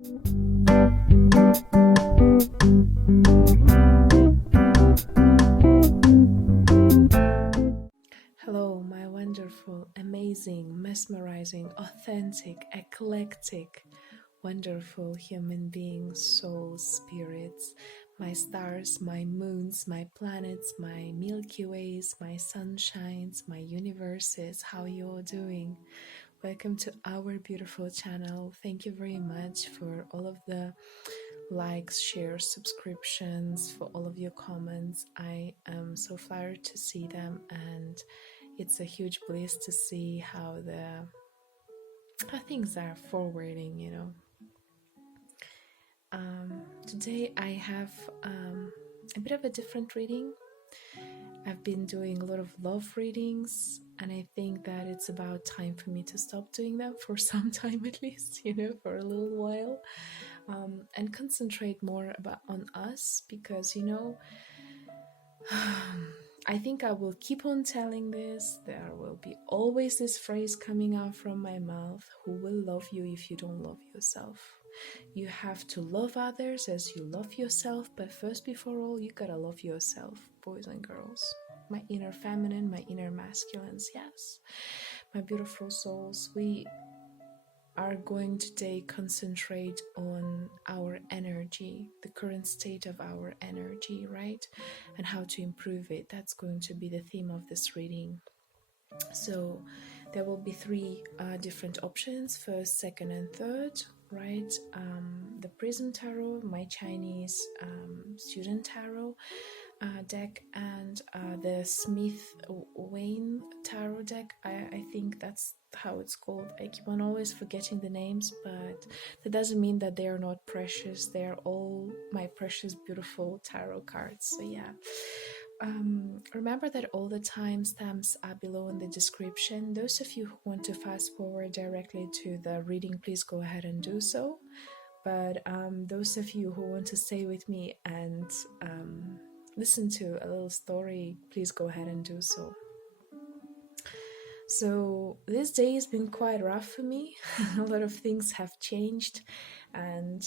Hello, my wonderful, amazing, mesmerizing, authentic, eclectic, wonderful human beings, souls, spirits, my stars, my moons, my planets, my Milky Ways, my sunshines, my universes. How you all doing? Welcome to our beautiful channel. Thank you very much for all of the likes, shares, subscriptions, for all of your comments. I am so flattered to see them, and it's a huge bliss to see how things are forwarding, Today I have a bit of a different reading. I've been doing a lot of love readings, and I think that it's about time for me to stop doing them for some time, at least, for a little while, and concentrate more on us, because I think I will keep on telling this. There will be always this phrase coming out from my mouth: who will love you if you don't love yourself? You have to love others as you love yourself, but first, before all, you gotta love yourself, boys and girls. My inner feminine, my inner masculines, yes. My beautiful souls, we are going today concentrate on our energy, the current state of our energy, right? And how to improve it. That's going to be the theme of this reading. So there will be three different options: first, second, and third, right? The Prism Tarot, my Chinese student tarot deck, and the Smith Wayne tarot deck. I think that's how it's called. I keep on always forgetting the names, but that doesn't mean that they are not precious. They are all my precious, beautiful tarot cards. So yeah. Remember that all the timestamps are below in the description. Those of you who want to fast forward directly to the reading, please go ahead and do so. But those of you who want to stay with me and listen to a little story, please go ahead and do so. So this day has been quite rough for me. A lot of things have changed, and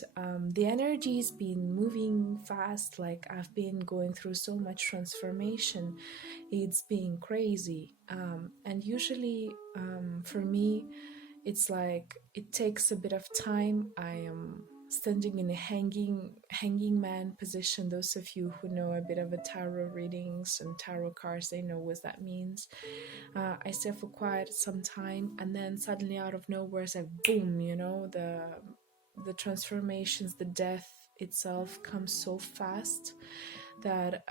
the energy has been moving fast. Like, I've been going through so much transformation. It's been crazy. And usually for me, it's like it takes a bit of time. I am standing in a hanging man position. Those of you who know a bit of a tarot readings and tarot cards, they know what that means. I stay for quite some time, and then suddenly out of nowhere it's like boom, the transformations, the death itself comes so fast that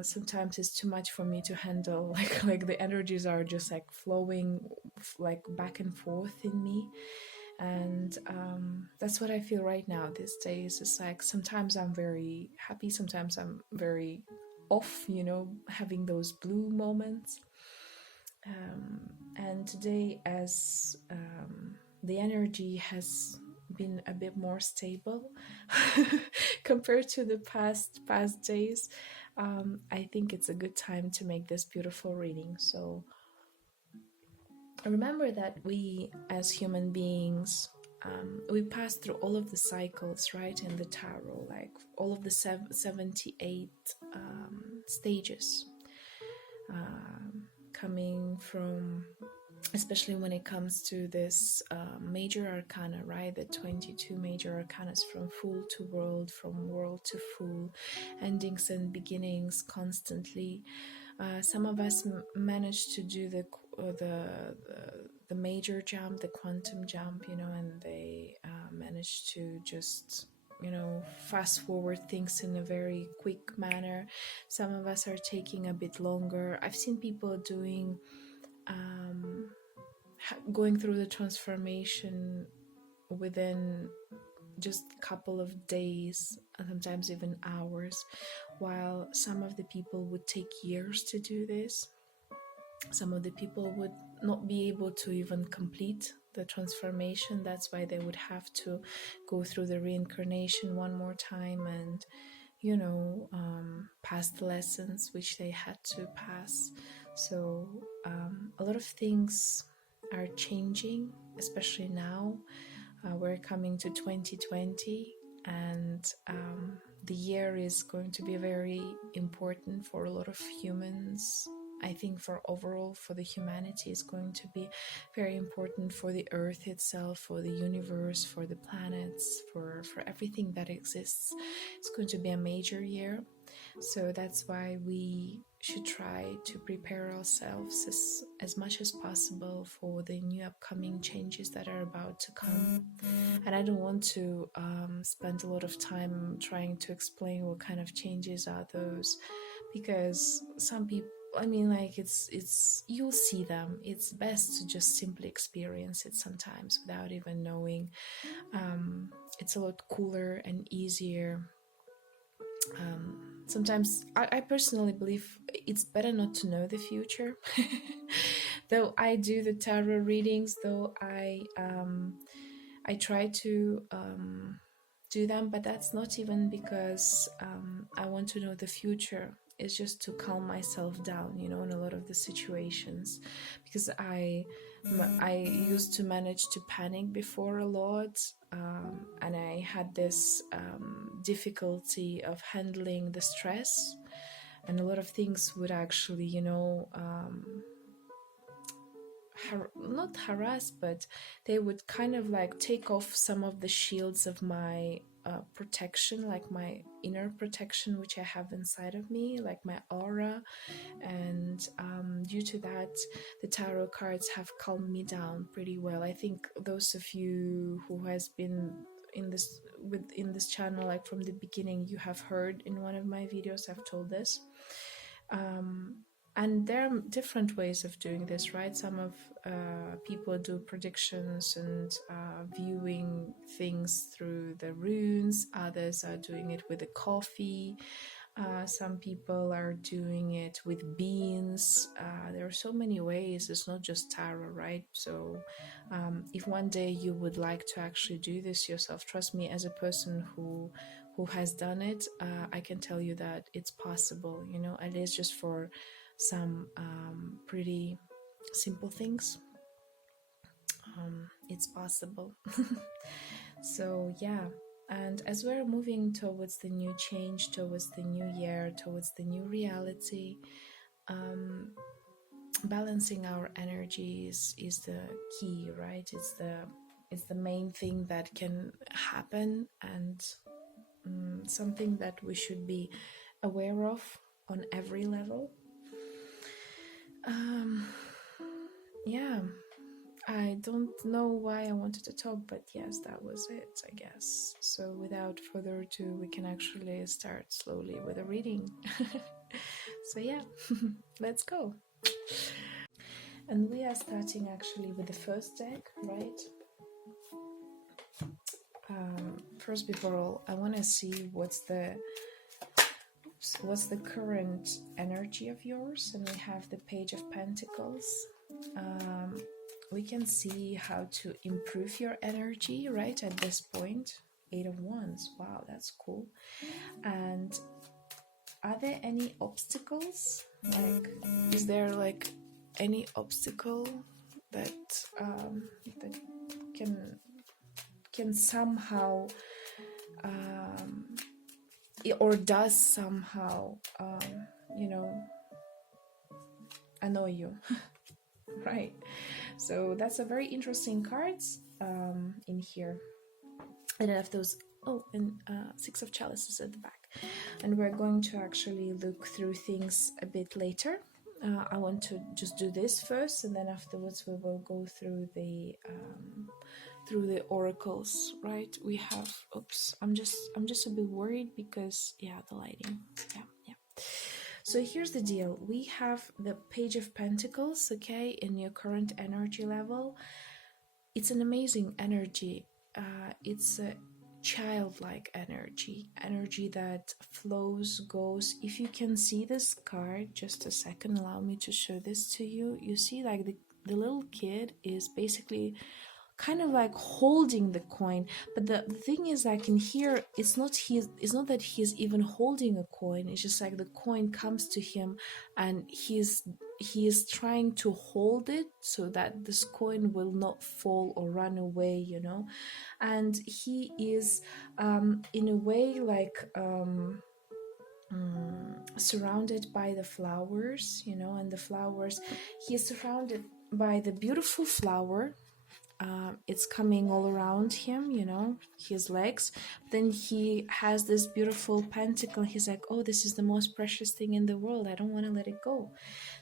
sometimes it's too much for me to handle. Like the energies are just like flowing like back and forth in me. And that's what I feel right now these days. It's like sometimes I'm very happy, sometimes I'm very off, having those blue moments. And today, as the energy has been a bit more stable compared to the past days, I think it's a good time to make this beautiful reading. So remember that we as human beings, we pass through all of the cycles, right, in the tarot, like all of the 78 stages, coming from, especially when it comes to this major arcana, right, the 22 major arcanas, from full to world, from world to full, endings and beginnings constantly. Some of us managed to do the major jump, the quantum jump, and they managed to just fast forward things in a very quick manner. Some of us are taking a bit longer. I've seen people doing going through the transformation within just a couple of days, and sometimes even hours, while some of the people would take years to do this. Some of the people would not be able to even complete the transformation. That's why they would have to go through the reincarnation one more time and pass the lessons which they had to pass. So a lot of things are changing, especially now. We're coming to 2020, and the year is going to be very important for a lot of humans. I think for overall, for the humanity, is going to be very important for the earth itself, for the universe, for the planets, for everything that exists. It's going to be a major year. So that's why we should try to prepare ourselves as much as possible for the new upcoming changes that are about to come. And I don't want to spend a lot of time trying to explain what kind of changes are those, because some people, I mean, like, it's you'll see them. It's best to just simply experience it sometimes without even knowing. It's a lot cooler and easier. Sometimes I personally believe it's better not to know the future. Though I do the tarot readings, though I try to do them, but that's not even because I want to know the future. It's just to calm myself down, in a lot of the situations, because I used to manage to panic before a lot, and I had this difficulty of handling the stress, and a lot of things would actually, not harass, but they would kind of like take off some of the shields of my protection, like my inner protection, which I have inside of me, like my aura. And due to that, the tarot cards have calmed me down pretty well. I think those of you who has been in this channel, like from the beginning, you have heard in one of my videos I've told this. And there are different ways of doing this, right? Some of people do predictions and viewing things through the runes. Others are doing it with a coffee. Some people are doing it with beans. There are so many ways. It's not just tarot, right? So if one day you would like to actually do this yourself, trust me, as a person who has done it, I can tell you that it's possible, at least just for some pretty simple things. It's possible. So yeah, and as we're moving towards the new change, towards the new year, towards the new reality, balancing our energies is the key, right? It's the main thing that can happen, and something that we should be aware of on every level. Yeah, I don't know why I wanted to talk, but yes, that was it, I guess. So without further ado, we can actually start slowly with a reading. So yeah, let's go. And we are starting actually with the first deck, right? First, before all, I want to see what's the current energy of yours. And we have the Page of Pentacles. We can see how to improve your energy, right, at this point. 8 of Wands. Wow, that's cool. And are there any obstacles? Like, is there like any obstacle that that can somehow or does somehow annoy you? Right? So that's a very interesting cards in here. And I have those, and 6 of Chalices at the back. And we're going to actually look through things a bit later. I want to just do this first, and then afterwards we will go through the oracles, right? We have, I'm just a bit worried because, yeah, the lighting, yeah. So here's the deal. We have the Page of Pentacles, okay, in your current energy level. It's an amazing energy. It's a childlike energy that flows, goes. If you can see this card, just a second, allow me to show this to you. You see, like, the little kid is basically kind of like holding the coin. But the thing is, like in here, it's not that he's even holding a coin. It's just like the coin comes to him, and he is trying to hold it so that this coin will not fall or run away, you know. And he is in a way like surrounded by the flowers, you know. And the flowers, he is surrounded by the beautiful flower. It's coming all around him, you know, his legs. Then he has this beautiful pentacle. He's like, oh, this is the most precious thing in the world. I don't want to let it go.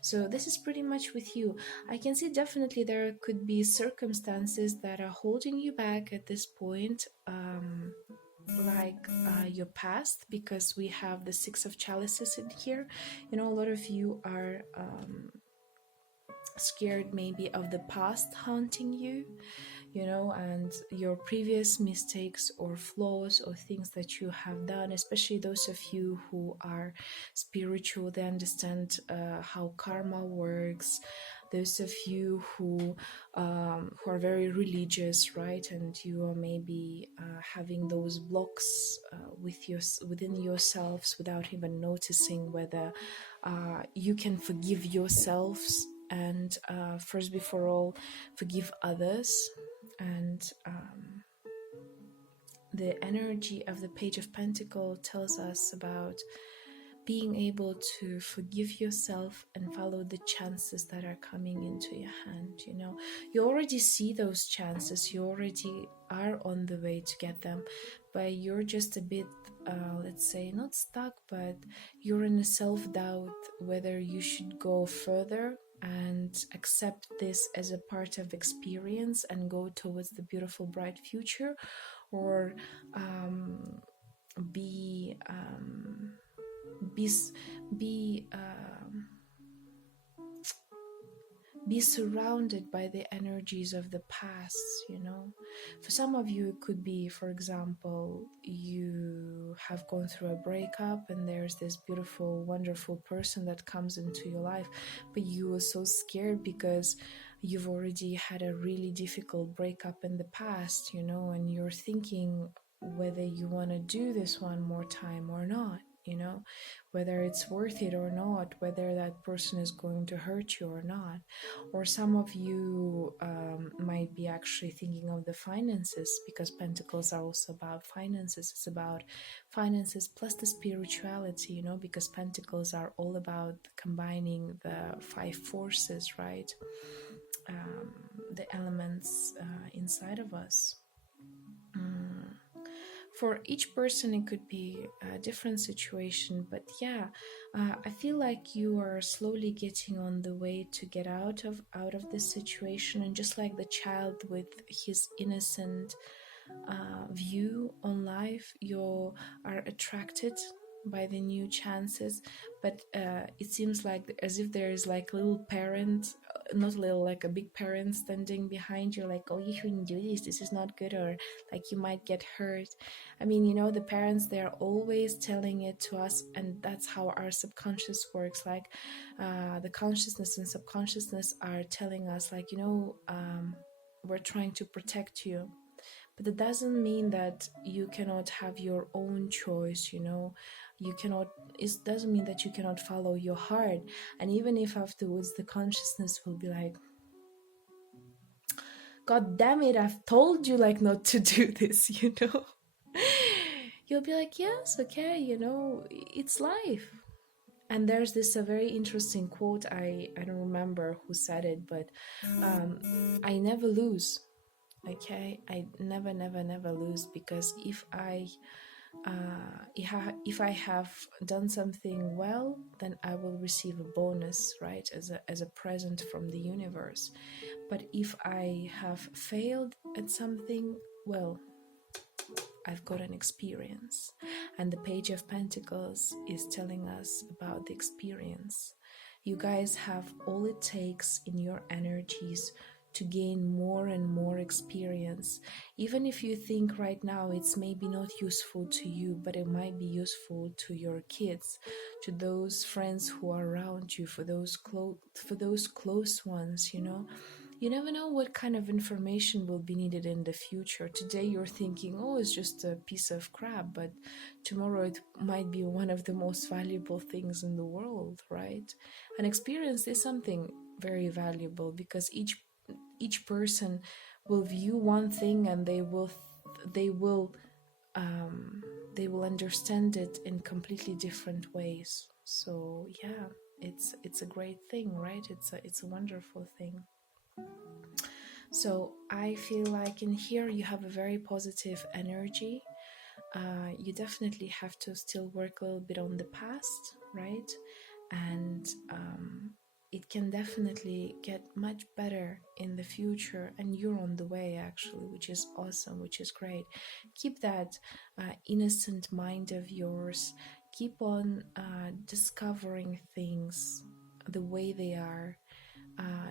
So this is pretty much with you. I can see definitely there could be circumstances that are holding you back at this point, like your past, because we have the Six of Chalices in here. You know, a lot of you are scared maybe of the past haunting you, you know, and your previous mistakes or flaws or things that you have done. Especially those of you who are spiritual, they understand how karma works. Those of you who are very religious, right, and you are maybe having those blocks within yourselves without even noticing whether you can forgive yourselves and first before all forgive others. And the energy of the Page of Pentacles tells us about being able to forgive yourself and follow the chances that are coming into your hand. You know, you already see those chances, you already are on the way to get them, but you're just a bit let's say not stuck, but you're in a self-doubt whether you should go further and accept this as a part of experience and go towards the beautiful bright future, or be be be be surrounded by the energies of the past, you know. For some of you, it could be, for example, you have gone through a breakup and there's this beautiful, wonderful person that comes into your life, but you were so scared because you've already had a really difficult breakup in the past, you know, and you're thinking whether you want to do this one more time or not, you know, whether it's worth it or not, whether that person is going to hurt you or not. Or some of you might be actually thinking of the finances, because Pentacles are also about finances. It's about finances plus the spirituality, you know, because Pentacles are all about combining the five forces, right? The elements inside of us. For each person it could be a different situation, but yeah, I feel like you are slowly getting on the way to get out of this situation. And just like the child with his innocent view on life, you are attracted by the new chances, but it seems like as if there is like a little parent, not little, like a big parent standing behind you, like, oh, you shouldn't do this is not good, or like you might get hurt. I mean, you know, the parents, they're always telling it to us, and that's how our subconscious works. Like the consciousness and subconsciousness are telling us, like, you know, we're trying to protect you. But it doesn't mean that you cannot have your own choice, you know. You cannot, it doesn't mean that you cannot follow your heart. And even if afterwards the consciousness will be like, God damn it, I've told you like not to do this, you know. You'll be like, yes, okay, you know, it's life. And there's this a very interesting quote, I don't remember who said it, but I never lose. Okay, I never lose, because if I have done something well, then I will receive a bonus, right, as a present from the universe. But if I have failed at something, well, I've got an experience. And the Page of Pentacles is telling us about the experience. You guys have all it takes in your energies to gain more and more experience. Even if you think right now it's maybe not useful to you, but it might be useful to your kids, to those friends who are around you, for those close ones, you know. You never know what kind of information will be needed in the future. Today you're thinking, oh, it's just a piece of crap, but tomorrow it might be one of the most valuable things in the world, right? An experience is something very valuable because each person will view one thing and they will um, they will understand it in completely different ways. So yeah, it's a great thing, right? It's a wonderful thing. So I feel like in here you have a very positive energy. You definitely have to still work a little bit on the past, right? And it can definitely get much better in the future, and you're on the way actually, which is awesome, which is great. Keep that innocent mind of yours. Keep on discovering things the way they are.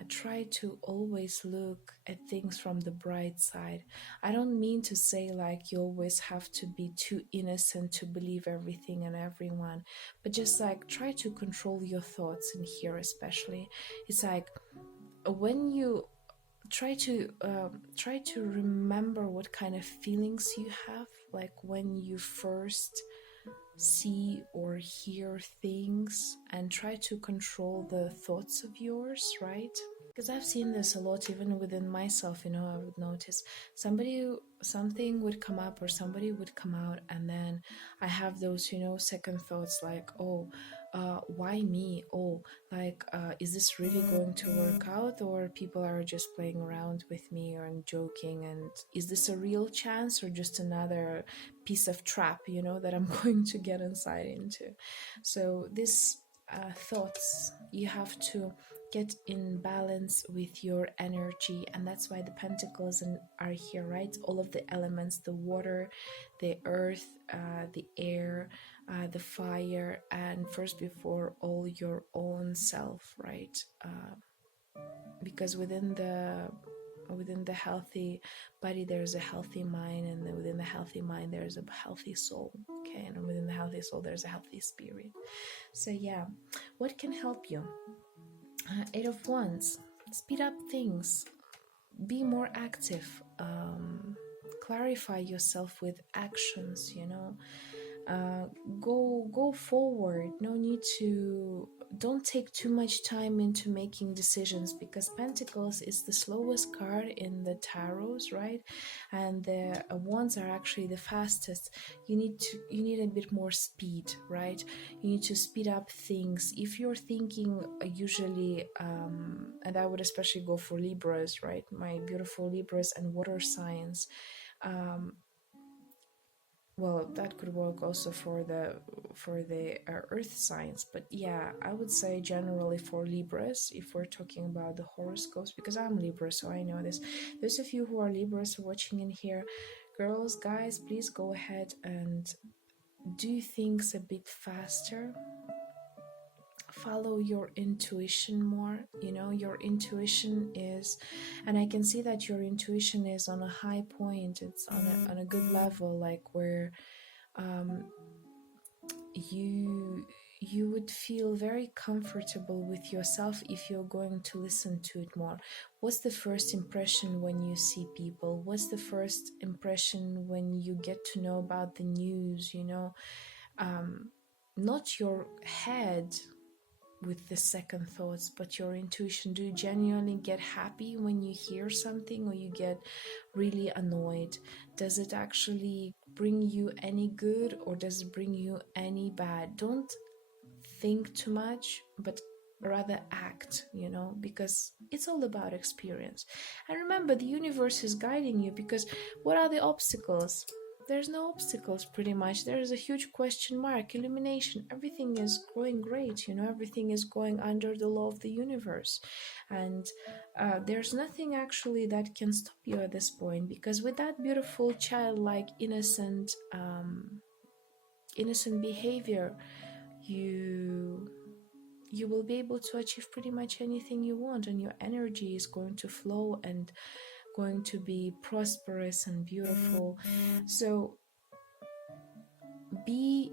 Try to always look at things from the bright side. I don't mean to say like you always have to be too innocent to believe everything and everyone, but just like try to control your thoughts in here, especially. It's like when you try to remember what kind of feelings you have, like when you first see or hear things, and try to control the thoughts of yours, right? Because I've seen this a lot even within myself. I would notice something would come up or somebody would come out, and then I have those second thoughts like, oh, why me? Oh, like, is this really going to work out, or people are just playing around with me or joking, and is this a real chance or just another piece of trap that I'm going to get inside into? So these thoughts, you have to get in balance with your energy, and that's why the pentacles are here, right? All of the elements, the water, the earth, the air, the fire, and first before all your own self, right? Because within the healthy body there's a healthy mind, and then within the healthy mind there's a healthy soul, okay? And within the healthy soul there's a healthy spirit. So yeah, what can help you? Eight of Wands. Speed up things. Be more active. Clarify yourself with actions. Go forward. No need to. Don't take too much time into making decisions, because Pentacles is the slowest card in the tarots, right? And the wands are actually the fastest. You need a bit more speed, right? You need to speed up things. If you're thinking usually, and I would especially go for Libras, right? My beautiful Libras and water signs. Well, that could work also for the earth signs, but yeah, I would say generally for Libras, if we're talking about the horoscopes, because I'm Libra, so I know this. Those of you who are Libras watching in here, girls, guys, please go ahead and do things a bit faster. Follow your intuition more. Your intuition is, and I can see that your intuition is on a high point. It's on a good level, like where you would feel very comfortable with yourself if you're going to listen to it more. What's the first impression when you see people? What's the first impression when you get to know about the news? Not your head with the second thoughts, but your intuition. Do you genuinely get happy when you hear something, or you get really annoyed? Does it actually bring you any good, or does it bring you any bad? Don't think too much, but rather act, because it's all about experience. And remember, the universe is guiding you, because what are the obstacles? There's no obstacles, pretty much. There is a huge question mark. Illumination. Everything is going great. Everything is going under the law of the universe. And there's nothing actually that can stop you at this point, because with that beautiful childlike innocent behavior, you will be able to achieve pretty much anything you want, and your energy is going to flow and going to be prosperous and beautiful. So be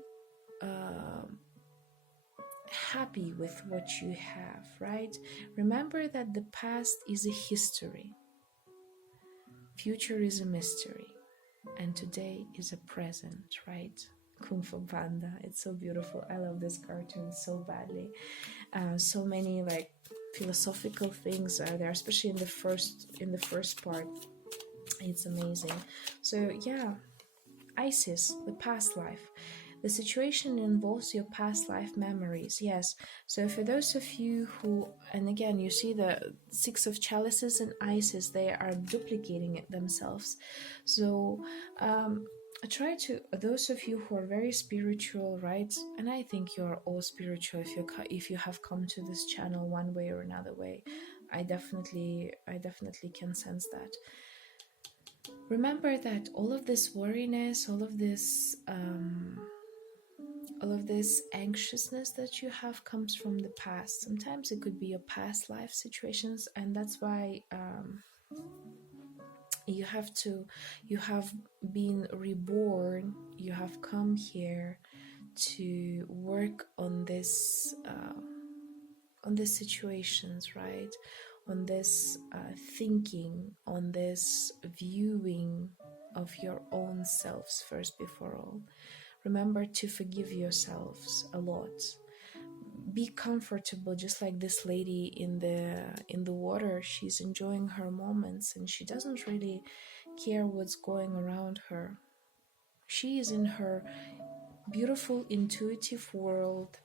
happy with what you have, right? Remember that the past is a history, future is a mystery, and today is a present, right? Kung Fu Panda, it's so beautiful. I love this cartoon so badly. So many like philosophical things are there, especially in the first part. It's amazing. So yeah, Isis, the past life. The situation involves your past life memories, yes. So for those of you who, and again, you see the Six of Chalices and Isis, they are duplicating it themselves. So try to, those of you who are very spiritual, right? And I think you are all spiritual if you have come to this channel one way or another way. I definitely can sense that. Remember that all of this worriness, all of this anxiousness that you have comes from the past. Sometimes it could be your past life situations, and that's why you have been reborn. You have come here to work on this on these situations, right? On this thinking, on this viewing of your own selves first before all. Remember to forgive yourselves a lot. Be comfortable, just like this lady in the water. She's enjoying her moments and she doesn't really care what's going around her. She is in her beautiful intuitive world,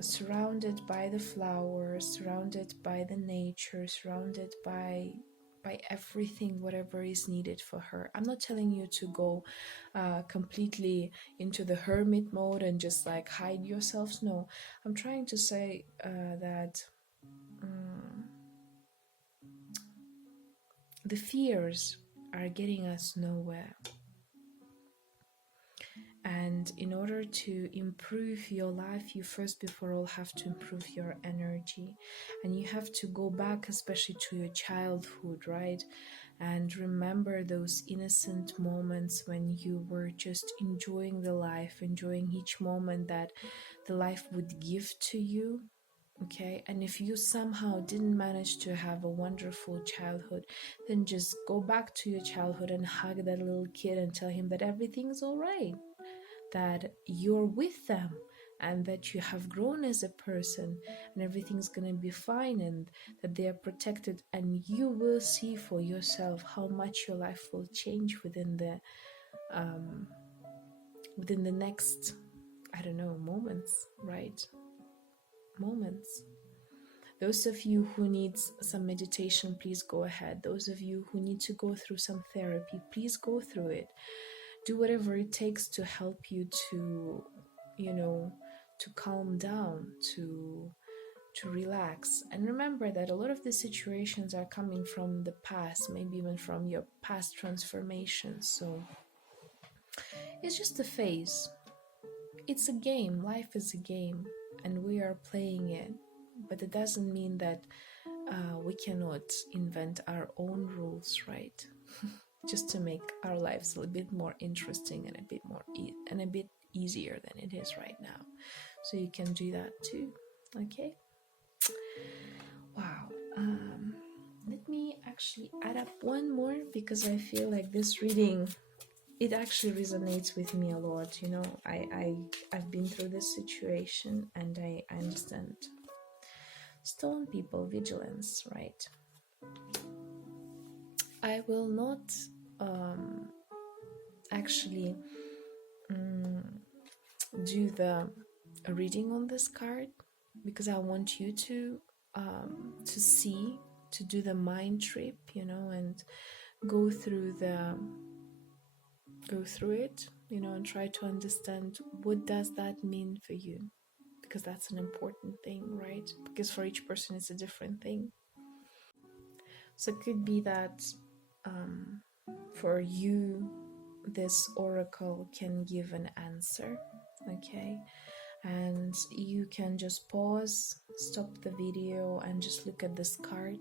surrounded by the flowers, surrounded by the nature, surrounded by everything, whatever is needed for her. I'm not telling you to go completely into the hermit mode and just like hide yourselves. No, I'm trying to say that the fears are getting us nowhere. And in order to improve your life, you first before all have to improve your energy. And you have to go back, especially to your childhood, right? And remember those innocent moments when you were just enjoying the life, enjoying each moment that the life would give to you. Okay, and if you somehow didn't manage to have a wonderful childhood, then just go back to your childhood and hug that little kid and tell him that everything's all right, that you're with them, and that you have grown as a person and everything's gonna be fine, and that they are protected. And you will see for yourself how much your life will change within the next, I don't know, moments, right? Moments. Those of you who need some meditation, please go ahead. Those of you who need to go through some therapy, please go through it. Do whatever it takes to help you to, to calm down, to relax. And remember that a lot of these situations are coming from the past, maybe even from your past transformations. So it's just a phase. It's a game. Life is a game, and we are playing it. But it doesn't mean that we cannot invent our own rules, right? Just to make our lives a little bit more interesting and a bit more and a bit easier than it is right now. So you can do that too. Okay. Wow. Let me actually add up one more, because I feel like this reading, it actually resonates with me a lot. I've been through this situation and I understand. Stone people, vigilance, right? I will not actually do the reading on this card, because I want you to see, to do the mind trip, and go through it, and try to understand what does that mean for you, because that's an important thing, right? Because for each person it's a different thing. So it could be that for you, this oracle can give an answer, okay? And you can just pause, stop the video, and just look at this card,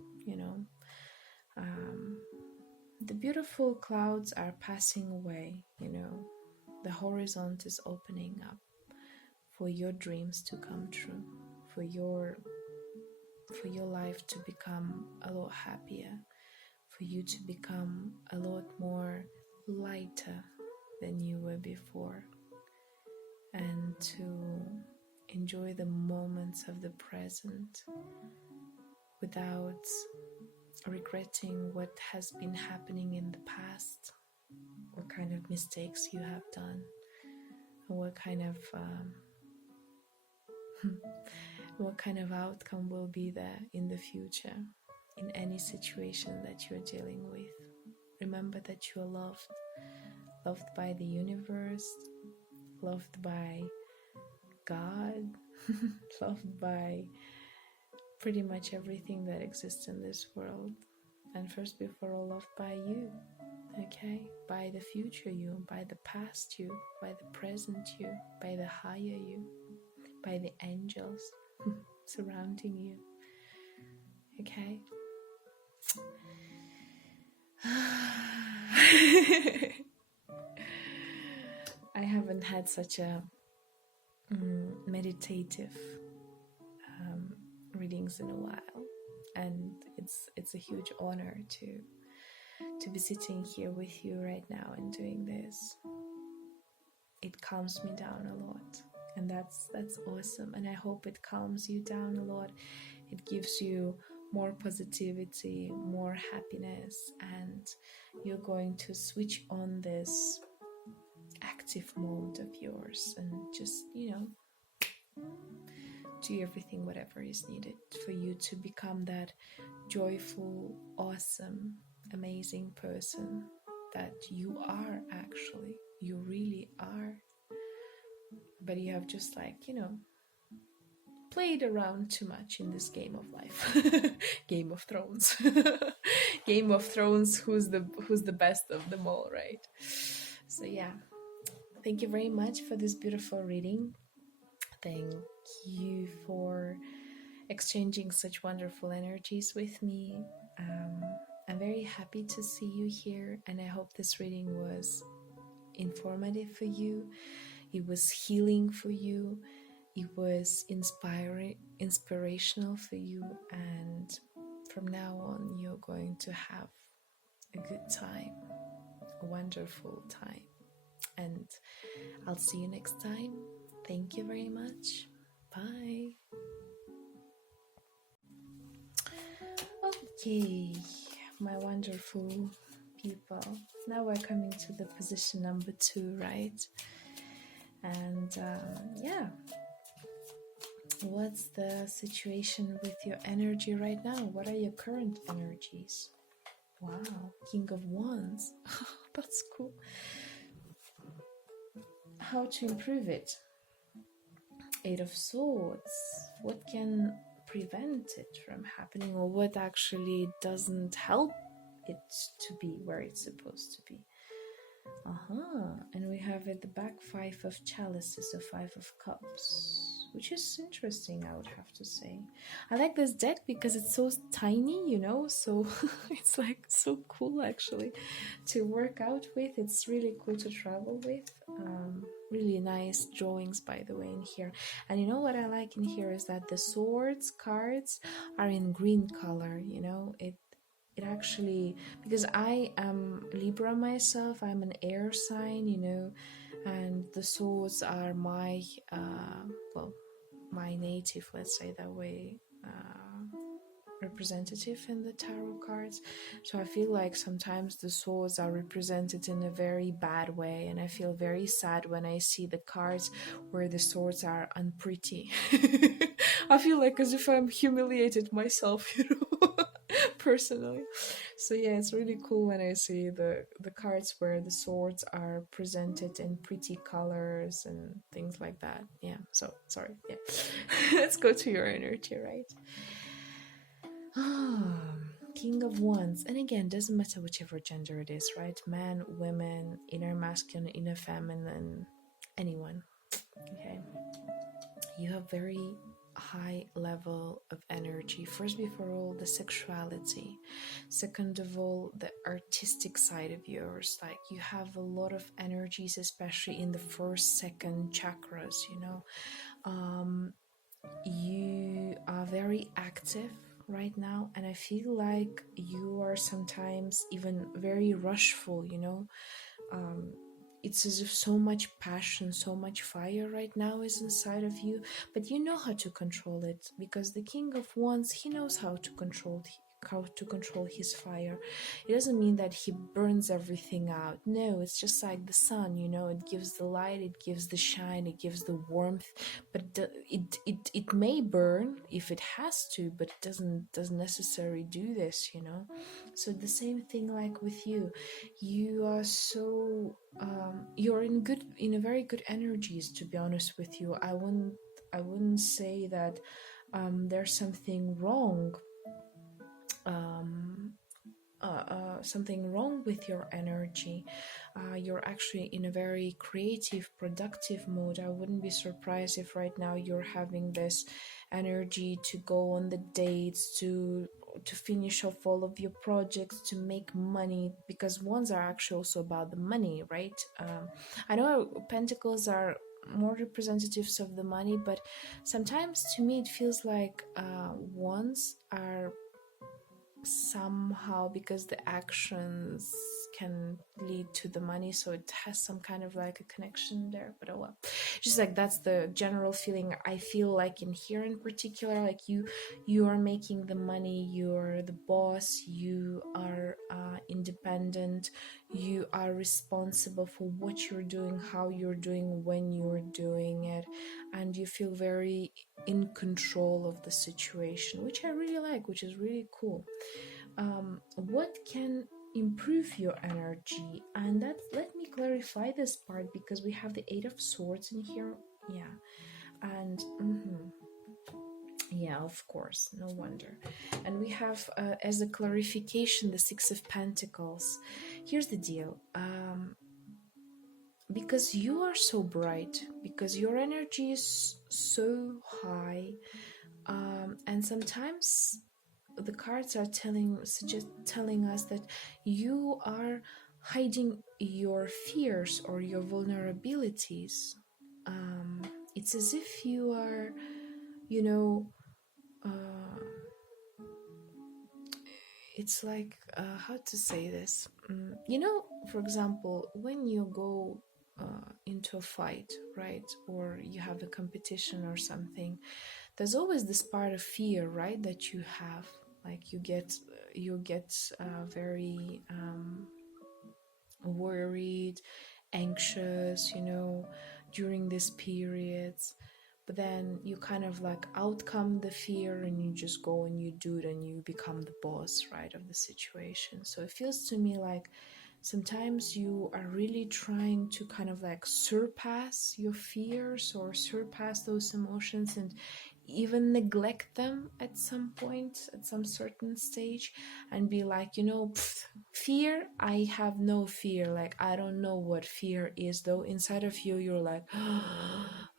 The beautiful clouds are passing away, The horizon is opening up for your dreams to come true, for your life to become a lot happier, for you to become a lot more lighter than you were before, and to enjoy the moments of the present without regretting what has been happening in the past, what kind of mistakes you have done, and what kind of outcome will be there in the future in any situation that you're dealing with. Remember that you are loved by the universe, loved by God, loved by pretty much everything that exists in this world, and first before all, loved by you, okay? By the future you, by the past you, by the present you, by the higher you, by the angels surrounding you, okay? I haven't had such a meditative readings in a while, and it's a huge honor to be sitting here with you right now and doing this. It calms me down a lot, and that's awesome, and I hope it calms you down a lot. It gives you more positivity, more happiness, and you're going to switch on this active mode of yours and just, do everything, whatever is needed for you to become that joyful, awesome, amazing person that you are actually. You really are. But you have just played around too much in this game of life. Game of Thrones. Game of Thrones, who's the best of them all, right? So yeah, thank you very much for this beautiful reading. Thank you for exchanging such wonderful energies with me. I'm very happy to see you here, and I hope this reading was informative for you. It was healing for you. It was inspirational for you, and from now on you're going to have a good time, a wonderful time, and I'll see you next time. Thank you very much. Bye. Okay, my wonderful people. Now we're coming to the position number 2, right? And yeah, what's the situation with your energy right now? What are your current energies? Wow, King of Wands. That's cool. How to improve it? 8 of Swords. What can prevent it from happening, or what actually doesn't help it to be where it's supposed to be? And we have at the back 5 of Chalices, so 5 of Cups, which is interesting, I would have to say. I like this deck because it's so tiny, so it's so cool actually to work out with. It's really cool to travel with. Really nice drawings, by the way, in here. And you know what I like in here is that the swords cards are in green color. It actually, because I am Libra myself, I'm an air sign, and the swords are my native, let's say that way, representative in the tarot cards. So I feel like sometimes the swords are represented in a very bad way, and I feel very sad when I see the cards where the swords are unpretty. I feel like as if I'm humiliated myself, personally. So yeah, it's really cool when I see the cards where the swords are presented in pretty colors and things like that. Yeah, so sorry. Yeah. Let's go to your energy, right? King of Wands. And again, doesn't matter whichever gender it is, right? Man, women, inner masculine, inner feminine, anyone. Okay. You have very high level of energy. First, before all, the sexuality. Second of all, the artistic side of yours. Like you have a lot of energies, especially in the first, second chakras, you know. You are very active right now, and I feel like you are sometimes even very rushful, you know. It's as if so much passion, so much fire right now is inside of you, but you know how to control it, because the King of Wands, he knows how to control his fire. It doesn't mean that he burns everything out. No, it's just like the sun, you know, it gives the light, it gives the shine, it gives the warmth, but it may burn if it has to, but it doesn't necessarily do this, you know. So the same thing like with you. You are so you're in a very good energies, to be honest with you. I wouldn't say that there's something wrong, um, something wrong with your energy. You're actually in a very creative, productive mode. I wouldn't be surprised if right now you're having this energy to go on the dates, to finish off all of your projects, to make money, because ones are actually also about the money, right? I know pentacles are more representatives of the money, but sometimes to me it feels like ones are somehow, because the actions can lead to the money, so it has some kind of like a connection there. But oh well, just like that's the general feeling I feel like in here in particular. Like you are making the money, you're the boss, you are independent, you are responsible for what you're doing, how you're doing, when you're doing it, and you feel very in control of the situation, which I really like, which is really cool. What can improve your energy? And that, let me clarify this part, because we have the Eight of Swords in here. Yeah, and yeah, of course, no wonder. And we have as a clarification the Six of Pentacles. Here's the deal. Because you are so bright, because your energy is so high, and sometimes the cards are telling us that you are hiding your fears or your vulnerabilities. It's as if you are, you know, it's like how to say this. You know, for example, when you go into a fight, right, or you have a competition or something, there's always this part of fear, right, that you have. Like you get very worried, anxious, you know, during these periods. But then you kind of like outcome the fear, and you just go and you do it, and you become the boss, right, of the situation. So it feels to me like sometimes you are really trying to kind of like surpass your fears or surpass those emotions, and even neglect them at some point, at some certain stage, and be like, you know, fear, I have no fear. Like, I don't know what fear is, though inside of you you're like,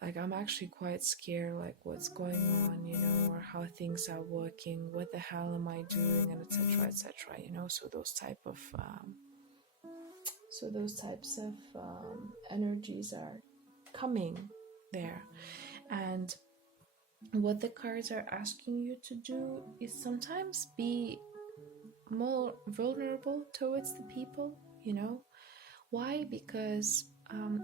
like, I'm actually quite scared, like what's going on, you know, or how things are working, what the hell am I doing, and etc etc, you know. So those types of energies are coming there. And what the cards are asking you to do is sometimes be more vulnerable towards the people, you know. Why? Because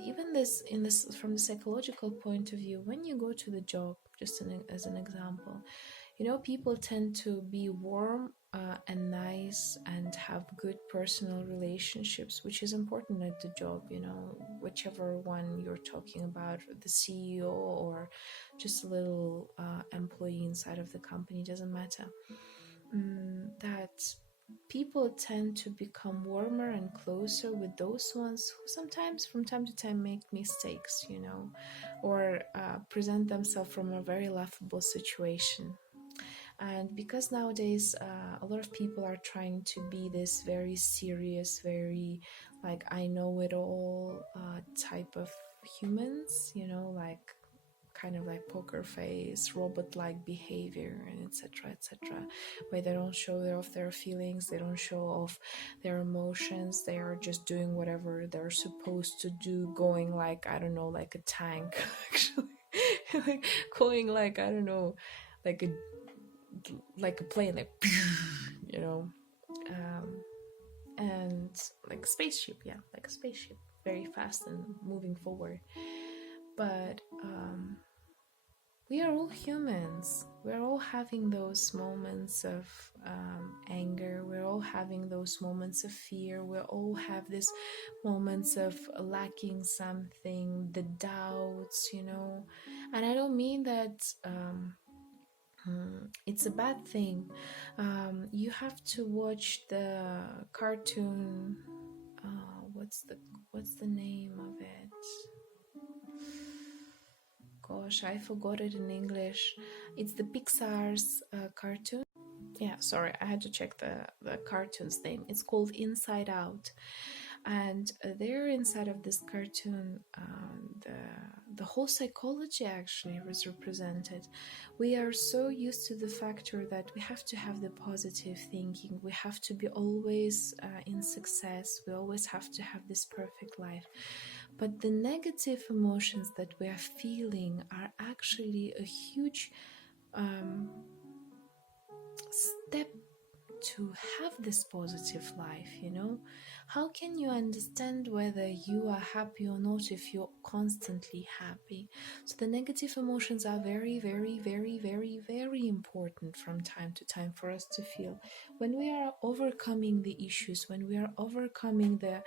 even this, in this, from the psychological point of view, when you go to the job, just as an example, you know, people tend to be warm and nice and have good personal relationships, which is important at the job, you know, whichever one you're talking about, the CEO or just a little employee inside of the company, doesn't matter. That people tend to become warmer and closer with those ones who sometimes from time to time make mistakes, you know, or present themselves from a very laughable situation. And because nowadays a lot of people are trying to be this very serious, very like I know it all type of humans, you know, like kind of like poker face, robot-like behavior, and etc., etc., where they don't show off their feelings, they don't show off their emotions, they are just doing whatever they're supposed to do, going like, I don't know, like a tank, actually, like going like, I don't know, like a plane, like, you know, and like a spaceship, yeah, like a spaceship, very fast and moving forward. But we are all humans. We're all having those moments of anger. We're all having those moments of fear. We all have these moments of lacking something, the doubts, you know. And I don't mean that it's a bad thing. You have to watch the cartoon. What's the name of it? Gosh, I forgot it in English. It's the Pixar's cartoon. Yeah, sorry, I had to check the cartoon's name. It's called Inside Out. And there inside of this cartoon, the whole psychology actually was represented. We are so used to the factor that we have to have the positive thinking. We have to be always in success. We always have to have this perfect life. But the negative emotions that we are feeling are actually a huge step to have this positive life, you know? How can you understand whether you are happy or not if you're constantly happy? So the negative emotions are very, very, very, very, very important from time to time for us to feel. When we are overcoming the issues, when we are overcoming the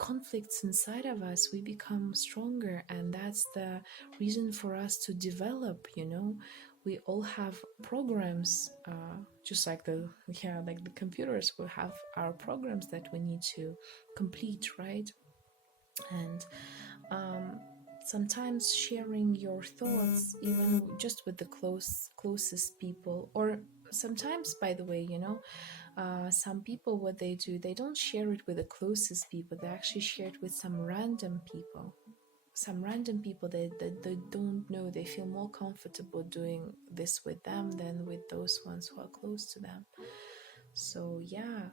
conflicts inside of us, we become stronger, and that's the reason for us to develop, you know. We all have programs, just like the computers will have our programs that we need to complete, right? And sometimes sharing your thoughts, even just with the closest people, or sometimes, by the way, you know, some people, what they do, they don't share it with the closest people, they actually share it with some random people that they don't know. They feel more comfortable doing this with them than with those ones who are close to them. So yeah,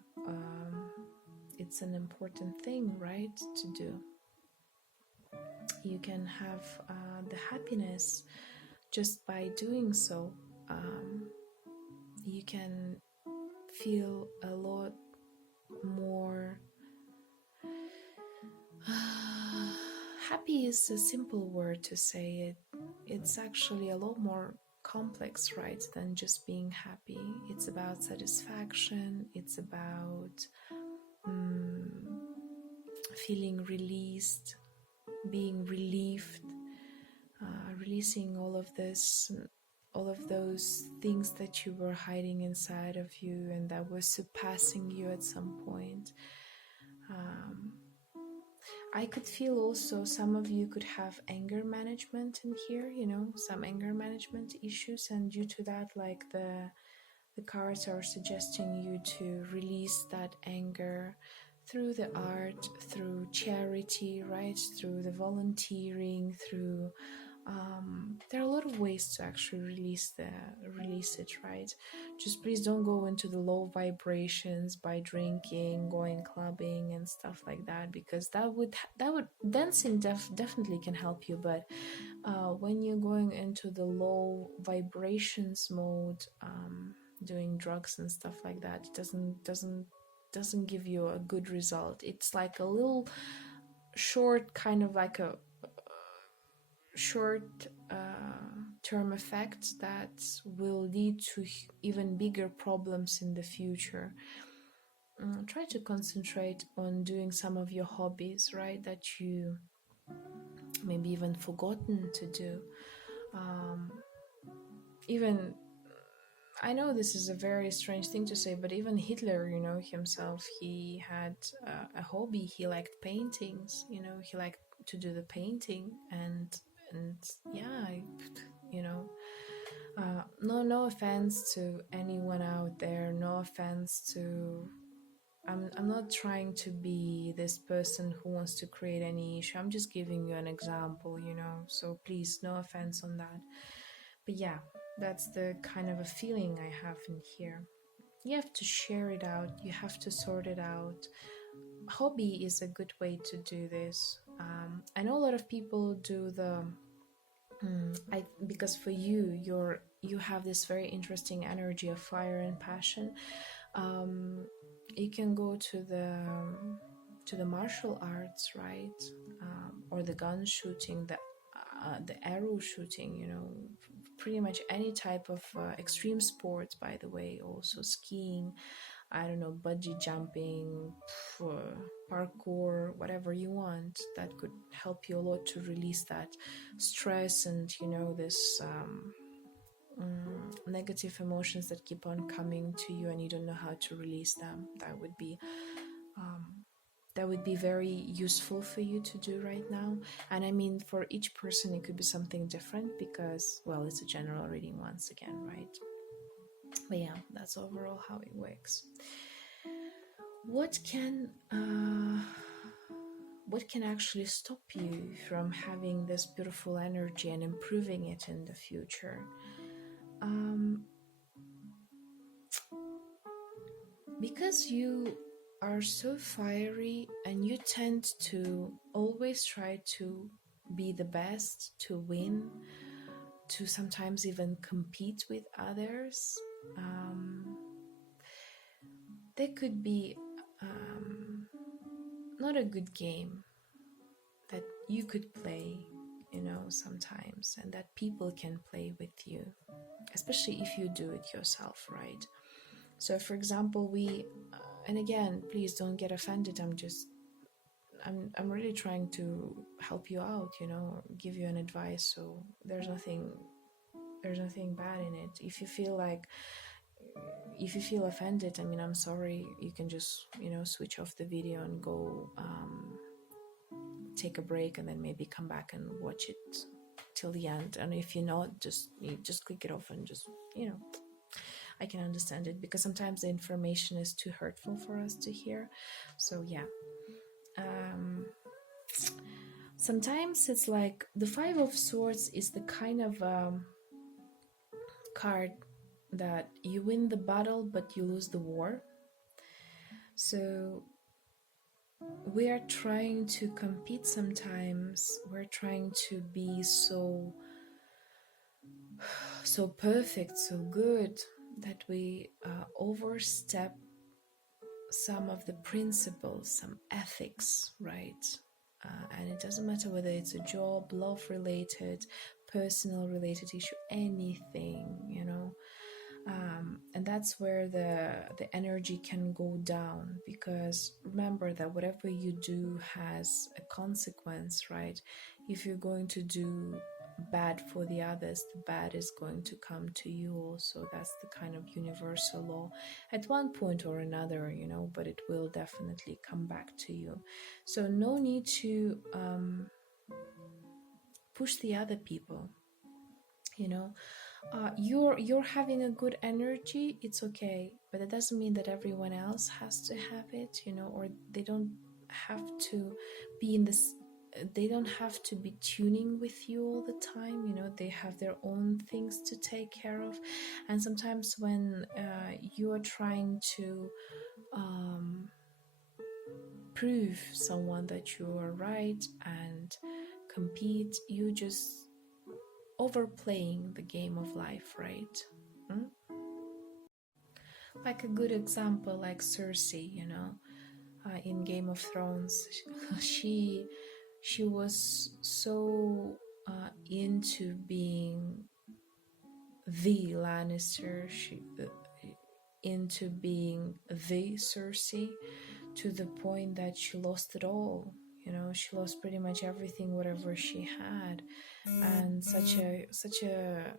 it's an important thing, right, to do. You can have the happiness just by doing so. You can feel a lot more happy is a simple word to say it. It's actually a lot more complex, right, than just being happy. It's about satisfaction. It's about feeling released, being relieved, releasing all of those things that you were hiding inside of you and that was surpassing you at some point. I could feel also some of you could have anger management in here, you know, some anger management issues, and due to that, like the cards are suggesting you to release that anger through the art, through charity, right, through the volunteering, through there are a lot of ways to actually release it, right? Just please don't go into the low vibrations by drinking, going clubbing and stuff like that, because that would dancing definitely can help you, but when you're going into the low vibrations mode, doing drugs and stuff like that, it doesn't give you a good result. It's like a little short, kind of like a short term effect that will lead to even bigger problems in the future. Try to concentrate on doing some of your hobbies, right, that you maybe even forgotten to do. Even, I know this is a very strange thing to say, but even Hitler, you know, himself, he had a hobby. He liked paintings, you know, he liked to do the painting, and yeah, you know, no offense to anyone out there, no offense to I'm not trying to be this person who wants to create any issue. I'm just giving you an example, you know, so please, no offense on that. But yeah, that's the kind of a feeling I have in here. You have to share it out, you have to sort it out. Hobby is a good way to do this. I know a lot of people do the because for you have this very interesting energy of fire and passion. You can go to the martial arts, right? Or the gun shooting, the arrow shooting, you know, pretty much any type of extreme sports, by the way, also skiing, I don't know, bungee jumping, parkour, whatever you want, that could help you a lot to release that stress and, you know, this negative emotions that keep on coming to you and you don't know how to release them. That would be very useful for you to do right now. And I mean, for each person it could be something different because, well, it's a general reading once again, right? But yeah, that's overall how it works. What can actually stop you from having this beautiful energy and improving it in the future? Because you are so fiery and you tend to always try to be the best, to win, to sometimes even compete with others, there could be not a good game that you could play, you know, sometimes, and that people can play with you, especially if you do it yourself, right? So for example, and again, please don't get offended, I'm really trying to help you out, you know, give you an advice, so there's nothing bad in it. If you feel offended, I mean, I'm sorry, you can just, you know, switch off the video and go take a break and then maybe come back and watch it till the end. And if you're not, just click it off and just, you know, I can understand it because sometimes the information is too hurtful for us to hear. So yeah, sometimes it's like the Five of Swords is the kind of card that you win the battle but you lose the war. So we are trying to compete sometimes, we're trying to be so perfect, so good, that we overstep some of the principles, some ethics, right? And it doesn't matter whether it's a job, love related, personal related issue, anything, you know. And that's where the energy can go down, because remember that whatever you do has a consequence, right? If you're going to do bad for the others, the bad is going to come to you also. That's the kind of universal law at one point or another, you know, but it will definitely come back to you. So no need to push the other people, you know. You're having a good energy, it's okay, but it doesn't mean that everyone else has to have it, you know, or they don't have to be in this, they don't have to be tuning with you all the time, you know. They have their own things to take care of. And sometimes when you are trying to prove someone that you are right and compete, you just overplaying the game of life, right? Like a good example, like Cersei, you know, in Game of Thrones, she was so into being the Lannister, into being the Cersei, to the point that she lost it all. You know, she lost pretty much everything, whatever she had, and such a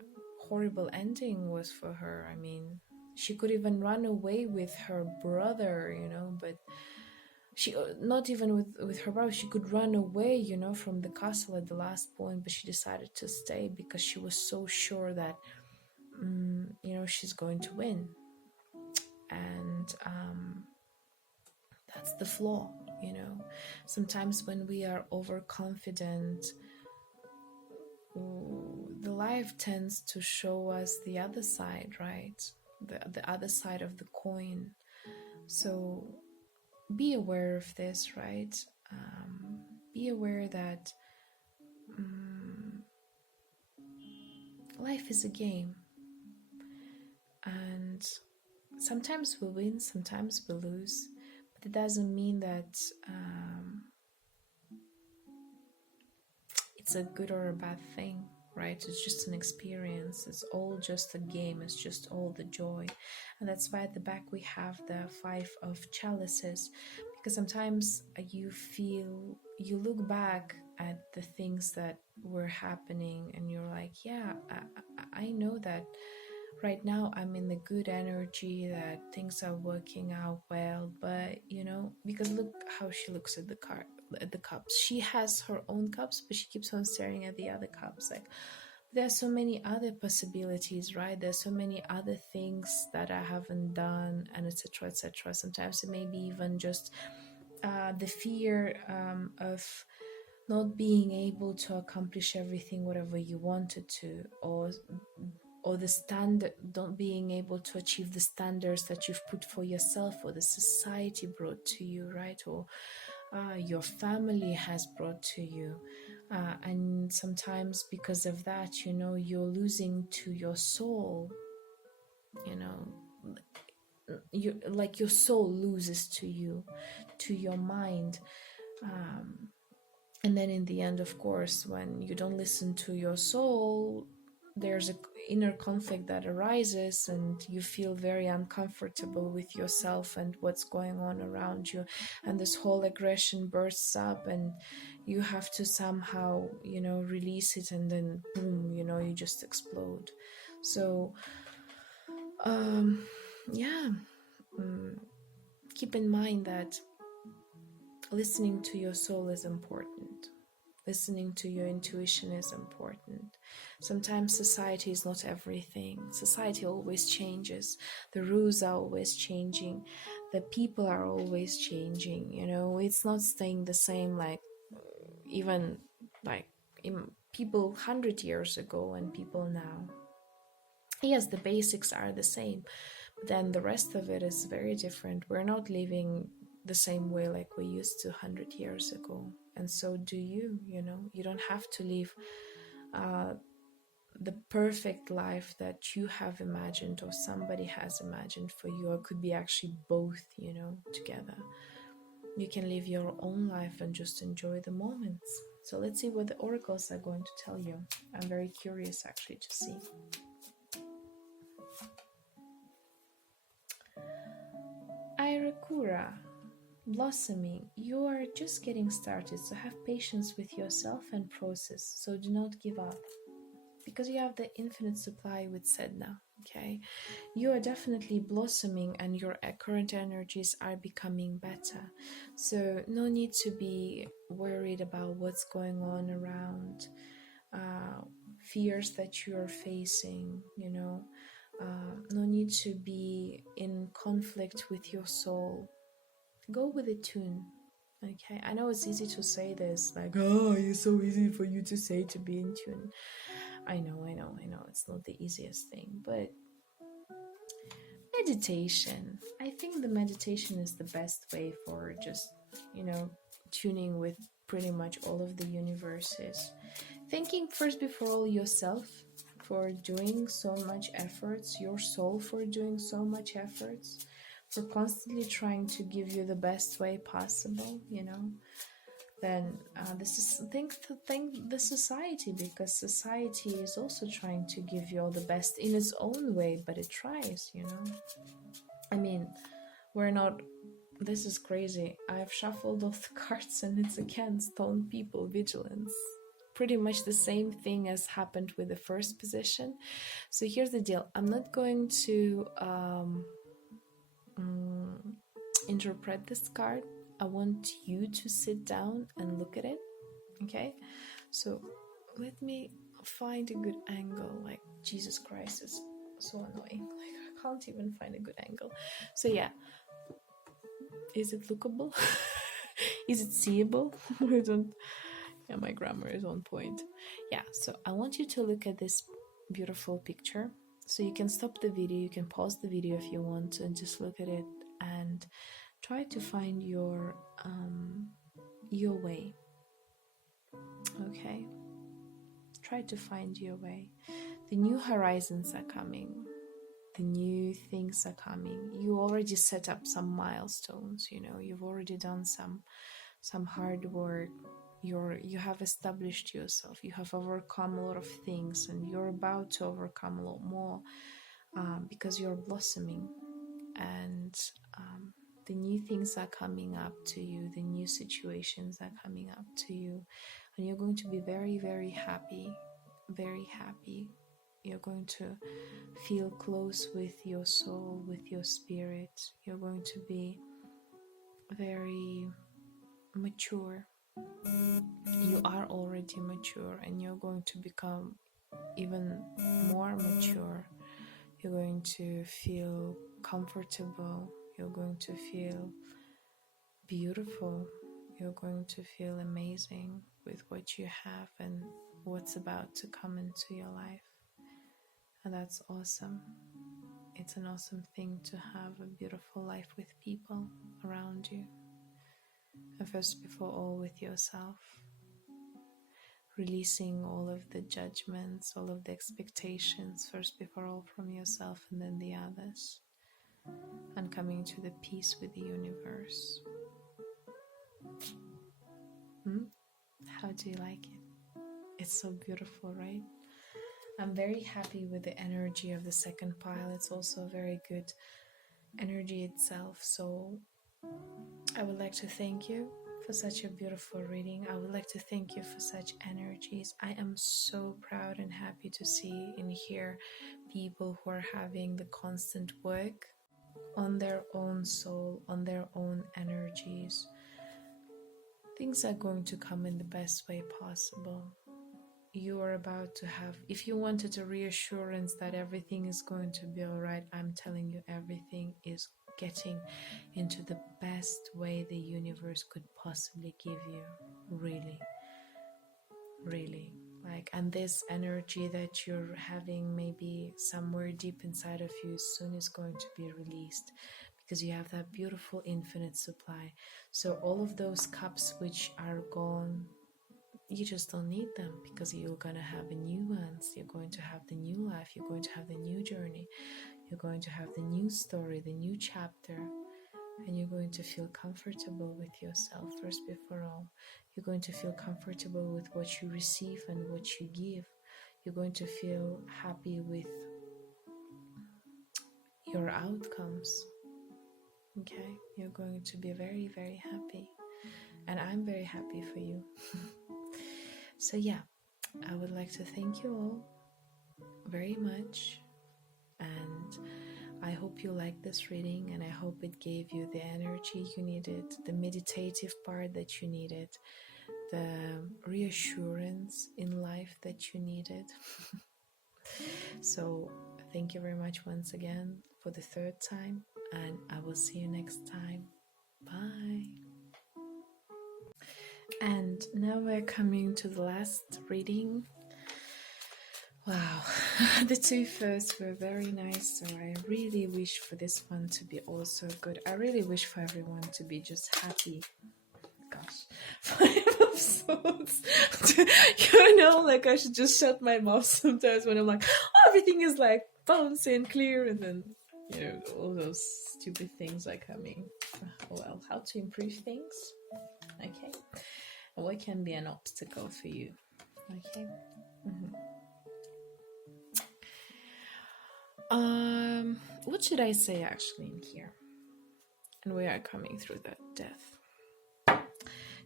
horrible ending was for her. I mean, she could even run away with her brother, you know, but she, not even with her brother, she could run away, you know, from the castle at the last point, but she decided to stay because she was so sure that you know, she's going to win. And That's the flaw, Sometimes when we are overconfident, the life tends to show us the other side, right? The other side of the coin. So be aware of this, right? Be aware that life is a game, and sometimes we win, sometimes we lose, but it doesn't mean that it's a good or a bad thing, right? It's just an experience. It's all just a game. It's just all the joy. And that's why at the back we have the 5 of chalices, because sometimes you look back at the things that were happening and you're like, yeah, I know that right now I'm in the good energy, that things are working out well, but because look how she looks at the cups. She has her own cups, but she keeps on staring at the other cups. Like, there's so many other possibilities, right? There's so many other things that I haven't done, and etc., etc. Sometimes it may be even just the fear of not being able to accomplish everything whatever you wanted to, or the standard, not being able to achieve the standards that you've put for yourself, or the society brought to you, right? Or your family has brought to you. And sometimes because of that, you're losing to your soul, your soul loses to you, to your mind. And then in the end, of course, when you don't listen to your soul, there's an inner conflict that arises, and you feel very uncomfortable with yourself and what's going on around you, and this whole aggression bursts up, and you have to somehow release it, and then boom, you just explode. So keep in mind that listening to your soul is important. Listening to your intuition is important. Sometimes society is not everything. Society always changes. The rules are always changing. The people are always changing. It's not staying the same, like even like in people 100 years ago and people now. Yes, the basics are the same, but then the rest of it is very different. We're not living the same way like we used to 100 years ago, and so do you. You don't have to live the perfect life that you have imagined or somebody has imagined for you, or it could be actually both, together. You can live your own life and just enjoy the moments. So let's see what the oracles are going to tell you. I'm very curious actually to see. Irakura, blossoming, you are just getting started, so have patience with yourself and process, so do not give up, because you have the infinite supply with Sedna, okay? You are definitely blossoming, and your current energies are becoming better, so no need to be worried about what's going on around, fears that you are facing, no need to be in conflict with your soul. Go with the tune, okay? I know it's easy to say this, like, oh, it's so easy for you to say to be in tune. I know, it's not the easiest thing, but meditation. I think the meditation is the best way for just, tuning with pretty much all of the universes. Thanking first before all yourself for doing so much efforts, your soul for doing so much efforts, for constantly trying to give you the best way possible, then thank the society, because society is also trying to give you all the best in its own way, but it tries, I mean, we're not, this is crazy. I've shuffled all the cards and it's again stone people, vigilance. Pretty much the same thing as happened with the first position. So here's the deal. I'm not going to interpret this card. I want you to sit down and look at it, okay? So let me find a good angle. Like, Jesus Christ, is so annoying. Like, I can't even find a good angle. So yeah, Is it lookable? Is it seeable? I don't. Yeah, my grammar is on point. Yeah, so I want you to look at this beautiful picture. So you can stop the video, you can pause the video if you want, and just look at it and try to find your way. Okay, try to find your way. The new horizons are coming. The new things are coming. You already set up some milestones. You've already done some hard work. You have established yourself. You have overcome a lot of things, and you're about to overcome a lot more because you're blossoming, and the new things are coming up to you. The new situations are coming up to you, and you're going to be very, very happy, very happy. You're going to feel close with your soul, with your spirit. You're going to be very mature. You are already mature, and you're going to become even more mature. You're going to feel comfortable. You're going to feel beautiful. You're going to feel amazing with what you have and what's about to come into your life. And that's awesome. It's an awesome thing to have a beautiful life with people around you. And first, before all, with yourself. Releasing all of the judgments, all of the expectations, first before all from yourself and then the others. And coming to the peace with the universe. How do you like it? It's so beautiful, right? I'm very happy with the energy of the second pile. It's also a very good energy itself. So I would like to thank you for such a beautiful reading. I would like to thank you for such energies. I am so proud and happy to see and hear people who are having the constant work on their own soul, on their own energies. Things are going to come in the best way possible. You are about to have, if you wanted a reassurance that everything is going to be all right, I'm telling you, everything is getting into the best way the universe could possibly give you. Really, really. And this energy that you're having maybe somewhere deep inside of you soon is going to be released, because you have that beautiful infinite supply. So all of those cups which are gone, you just don't need them, because you're going to have a new ones. You're going to have the new life. You're going to have the new journey. You're going to have the new story, the new chapter, and you're going to feel comfortable with yourself first before all. You're going to feel comfortable with what you receive and what you give. You're going to feel happy with your outcomes. Okay? You're going to be very, very happy. And I'm very happy for you. So yeah, I would like to thank you all very much, and I hope you liked this reading, and I hope it gave you the energy you needed, the meditative part that you needed, the reassurance in life that you needed. So thank you very much once again for the third time, and I will see you next time. Bye. And now we're coming to the last reading. Wow, the two first were very nice, so I really wish for this one to be also good. I really wish for everyone to be just happy. Gosh, 5 of Swords. I should just shut my mouth sometimes when I'm like, oh, everything is bouncy and clear, and then, all those stupid things are coming. Well, how to improve things? Okay. What can be an obstacle for you? Okay. What should I say actually in here? And we are coming through that death.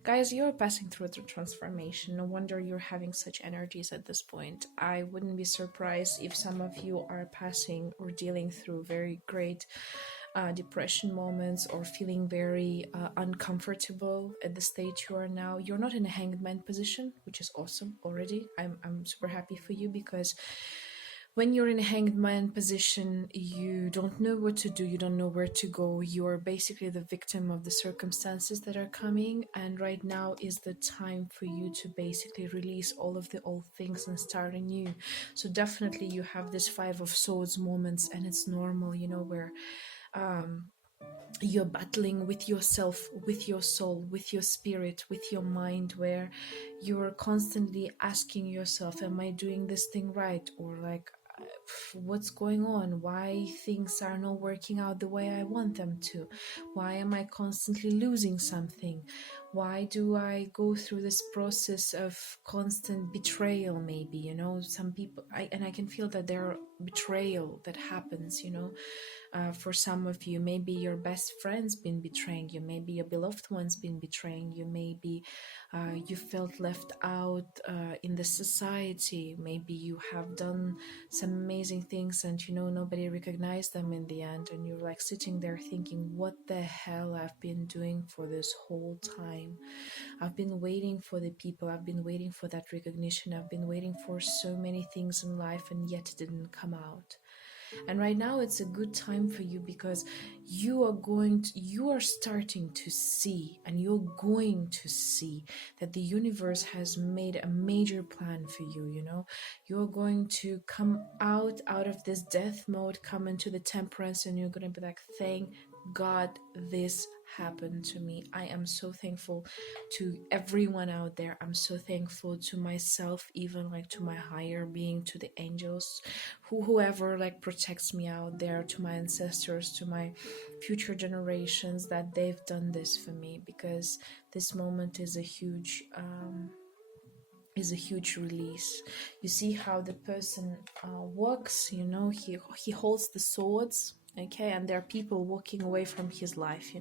Guys, you're passing through the transformation. No wonder you're having such energies at this point. I wouldn't be surprised if some of you are passing or dealing through very great depression moments, or feeling very uncomfortable at the stage you are now. You're not in a hanged man position, which is awesome already. I'm super happy for you, because when you're in a hanged man position, you don't know what to do, you don't know where to go. You are basically the victim of the circumstances that are coming, and right now is the time for you to basically release all of the old things and start anew. So definitely you have this Five of Swords moments, and it's normal, where um you're battling with yourself, with your soul, with your spirit, with your mind, where you're constantly asking yourself, am I doing this thing right? Or like, what's going on? Why things are not working out the way I want them to? Why am I constantly losing something? Why do I go through this process of constant betrayal? Maybe, some people, and I can feel that there are betrayal that happens, for some of you. Maybe your best friend's been betraying you, maybe your beloved one's been betraying you, maybe you felt left out in the society, maybe you have done some amazing things and nobody recognized them in the end, and you're like sitting there thinking, what the hell I've been doing for this whole time. I've been waiting for the people, I've been waiting for that recognition, I've been waiting for so many things in life, and yet it didn't come out. And right now it's a good time for you, because you are starting to see, and you're going to see that the universe has made a major plan for you. You're going to come out of this death mode, come into the temperance, and you're going to be like, thank God this happened to me. I am so thankful to everyone out there. I'm so thankful to myself, even like to my higher being, to the angels, whoever like protects me out there, to my ancestors, to my future generations, that they've done this for me, because this moment is a huge release. You see how the person walks, he holds the swords, okay, and there are people walking away from his life,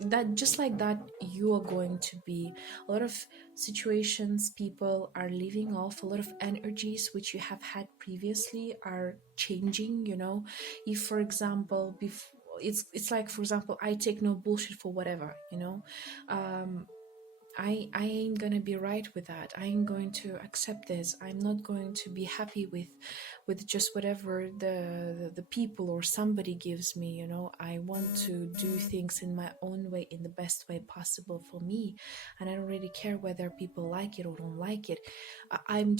that just like that, you are going to be a lot of situations, people are leaving off, a lot of energies which you have had previously are changing. If for example it's like, for example, I take no bullshit for whatever. I ain't gonna be right with that. I ain't going to accept this. I'm not going to be happy with just whatever the people or somebody gives me. I want to do things in my own way, in the best way possible for me, and I don't really care whether people like it or don't like it. I'm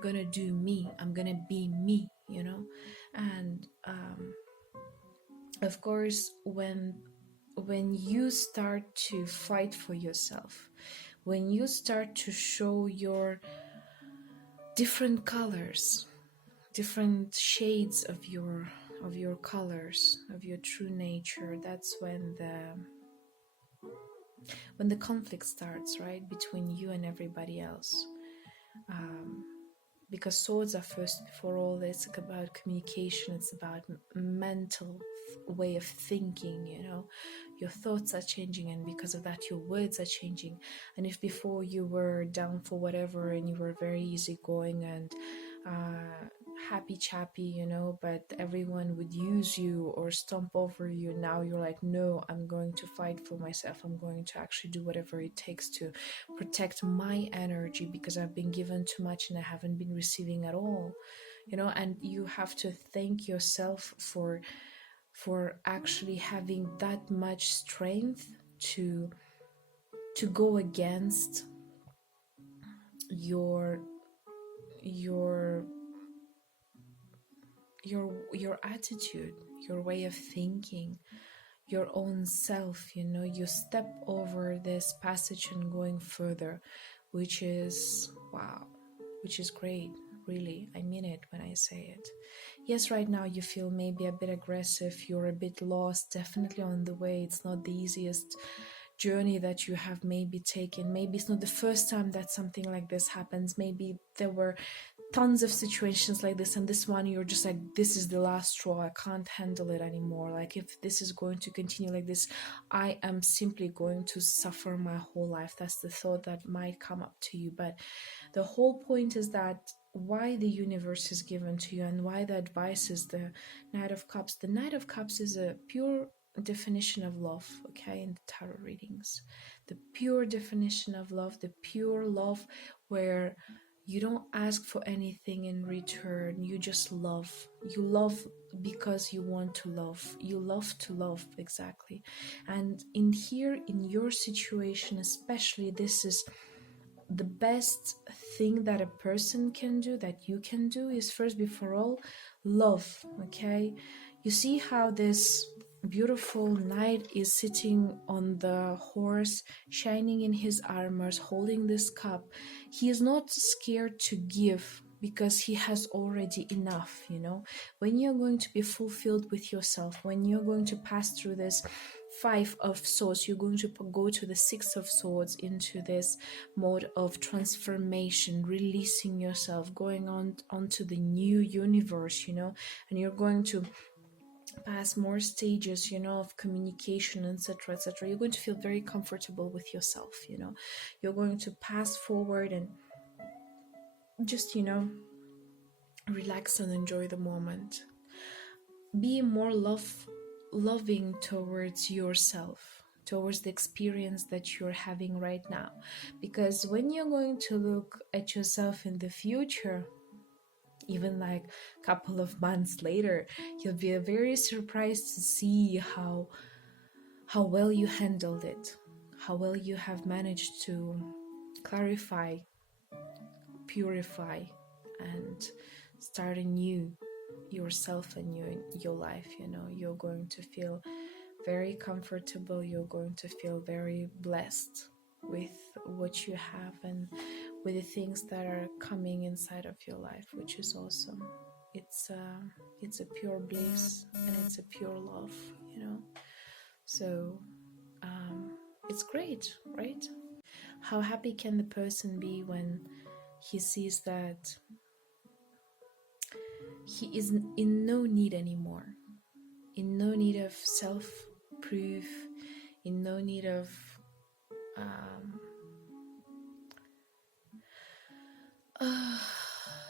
gonna do me. I'm gonna be me. And of course, when you start to fight for yourself, when you start to show your different colors, different shades of your colors, of your true nature, that's when the conflict starts, right, between you and everybody else. Because swords are first before all. It's about communication, it's about mental way of thinking. Your thoughts are changing, and because of that your words are changing. And if before you were down for whatever and you were very easygoing and happy chappy, but everyone would use you or stomp over you, now you're like, no, I'm going to fight for myself. I'm going to actually do whatever it takes to protect my energy, because I've been given too much and I haven't been receiving at all. And you have to thank yourself for actually having that much strength to go against your attitude, your way of thinking, your own self. You step over this passage and going further, which is wow, which is great. Really, I mean it when I say it. Yes, right now you feel maybe a bit aggressive, you're a bit lost, definitely on the way. It's not the easiest journey that you have maybe taken. Maybe it's not the first time that something like this happens. Maybe there were tons of situations like this, and this one you're just like, this is the last straw, I can't handle it anymore. Like, if this is going to continue like this, I am simply going to suffer my whole life. That's the thought that might come up to you. But the whole point is that why the universe is given to you, and why the advice is the Knight of Cups. The Knight of Cups is a pure definition of love, okay, in the tarot readings. The pure definition of love, the pure love where You don't ask for anything in return. You just love. You love because you want to love. You love to love, exactly. And in here, in your situation especially, this is the best thing that a person can do, that you can do, is first before all love. Okay, you see how this beautiful knight is sitting on the horse, shining in his armors, holding this cup. He is not scared to give because he has already enough. When you're going to be fulfilled with yourself, when you're going to pass through this Five of Swords, you're going to go to the Six of Swords, into this mode of transformation, releasing yourself, going on onto the new universe, and you're going to pass more stages, of communication, etc., etc. You're going to feel very comfortable with yourself, You're going to pass forward and just, relax and enjoy the moment. Be more loving towards yourself, towards the experience that you're having right now. Because when you're going to look at yourself in the future, even like a couple of months later, you'll be very surprised to see how well you handled it, how well you have managed to clarify, purify, and start anew yourself and your life. You're going to feel very comfortable. You're going to feel very blessed with what you have and with the things that are coming inside of your life, which is awesome. It's a pure bliss and it's a pure love, so it's great, right? How happy can the person be when he sees that he is in no need anymore, in no need of self-proof, in no need of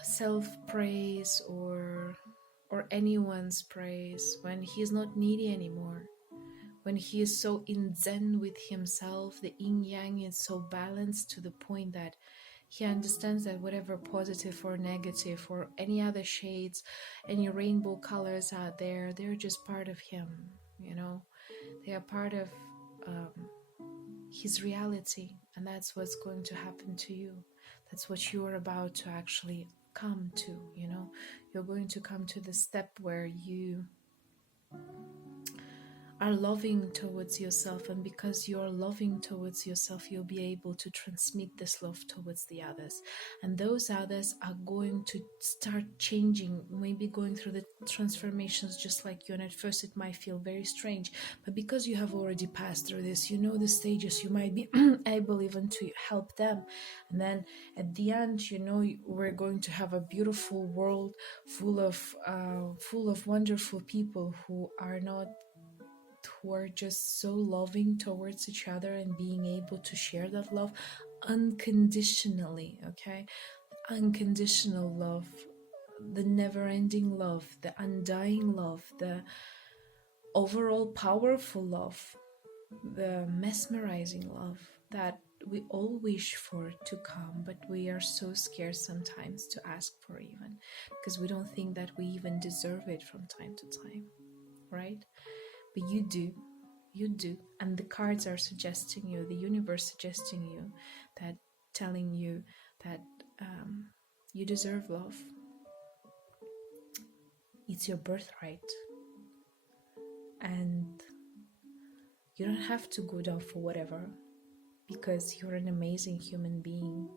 self-praise or anyone's praise, when he is not needy anymore, when he is so in zen with himself, the yin-yang is so balanced to the point that he understands that whatever positive or negative or any other shades, any rainbow colors out there, they're just part of him, They are part of his reality, and that's what's going to happen to you. That's what you're about to actually come to, You're going to come to the step where you are loving towards yourself, and because you're loving towards yourself, you'll be able to transmit this love towards the others, and those others are going to start changing, maybe going through the transformations just like you. And at first it might feel very strange, but because you have already passed through this, the stages, you might be able even to help them. And then at the end, we're going to have a beautiful world full of wonderful people who are just so loving towards each other and being able to share that love unconditionally. Okay, unconditional love, the never-ending love, the undying love, the overall powerful love, the mesmerizing love that we all wish for to come, but we are so scared sometimes to ask for, even because we don't think that we even deserve it from time to time, right? But you do, and the cards are suggesting you, the universe suggesting you, that telling you that you deserve love. It's your birthright, and you don't have to go down for whatever, because you're an amazing human being.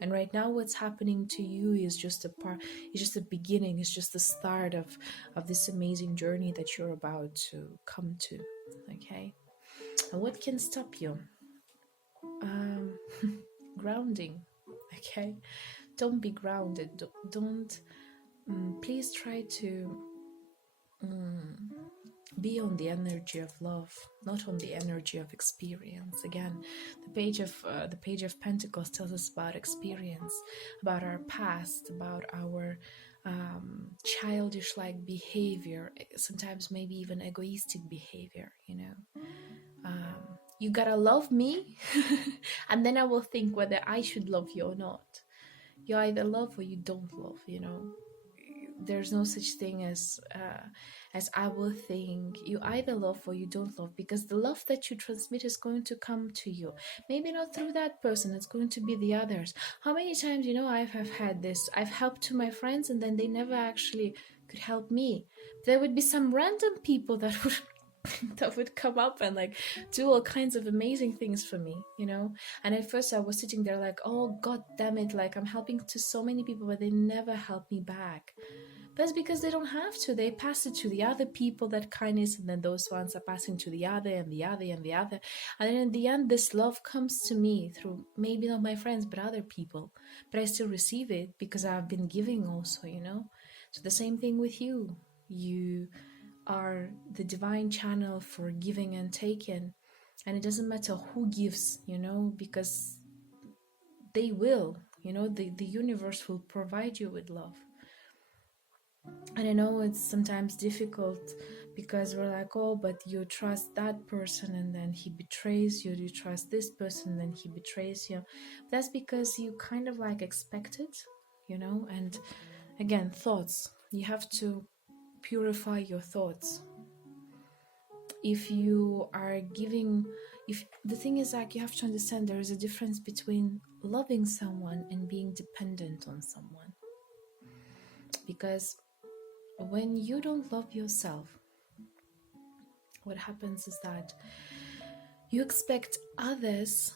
And right now what's happening to you is just it's just the beginning, it's just the start of this amazing journey that you're about to come to. Okay, and what can stop you? Grounding. Okay, don't be grounded. Don't please try to be on the energy of love, not on the energy of experience. Again, the page of Pentacles tells us about experience, about our past, about our childish-like behavior, sometimes maybe even egoistic behavior. You gotta love me, and then I will think whether I should love you or not. You either love or you don't love, there's no such thing as I will think. You either love or you don't love, because the love that you transmit is going to come to you. Maybe not through that person, it's going to be the others. How many times, I've had this, I've helped to my friends and then they never actually could help me. There would be some random people that would that would come up and like do all kinds of amazing things for me, and at first I was sitting there like, oh god damn it, like I'm helping to so many people but they never help me back. That's because they don't have to. They pass it to the other people, that kindness, and then those ones are passing to the other and the other and the other. And then in the end, this love comes to me through maybe not my friends, but other people. But I still receive it because I've been giving also, So the same thing with you. You are the divine channel for giving and taking. And it doesn't matter who gives, because they will, the universe will provide you with love. And I know it's sometimes difficult because we're like, oh, but you trust that person and then he betrays you. You trust this person and then he betrays you. That's because you kind of like expect it, and again, thoughts. You have to purify your thoughts. If you are giving, if the thing is like, you have to understand there is a difference between loving someone and being dependent on someone. Because when you don't love yourself, what happens is that you expect others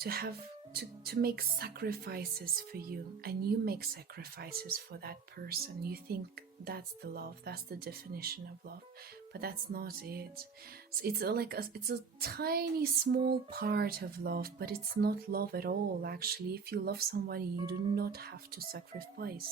to have to make sacrifices for you, and you make sacrifices for that person. You think that's the love, that's the definition of love, but that's not it. It's like it's a tiny small part of love, but it's not love at all. Actually, if you love somebody, you do not have to sacrifice,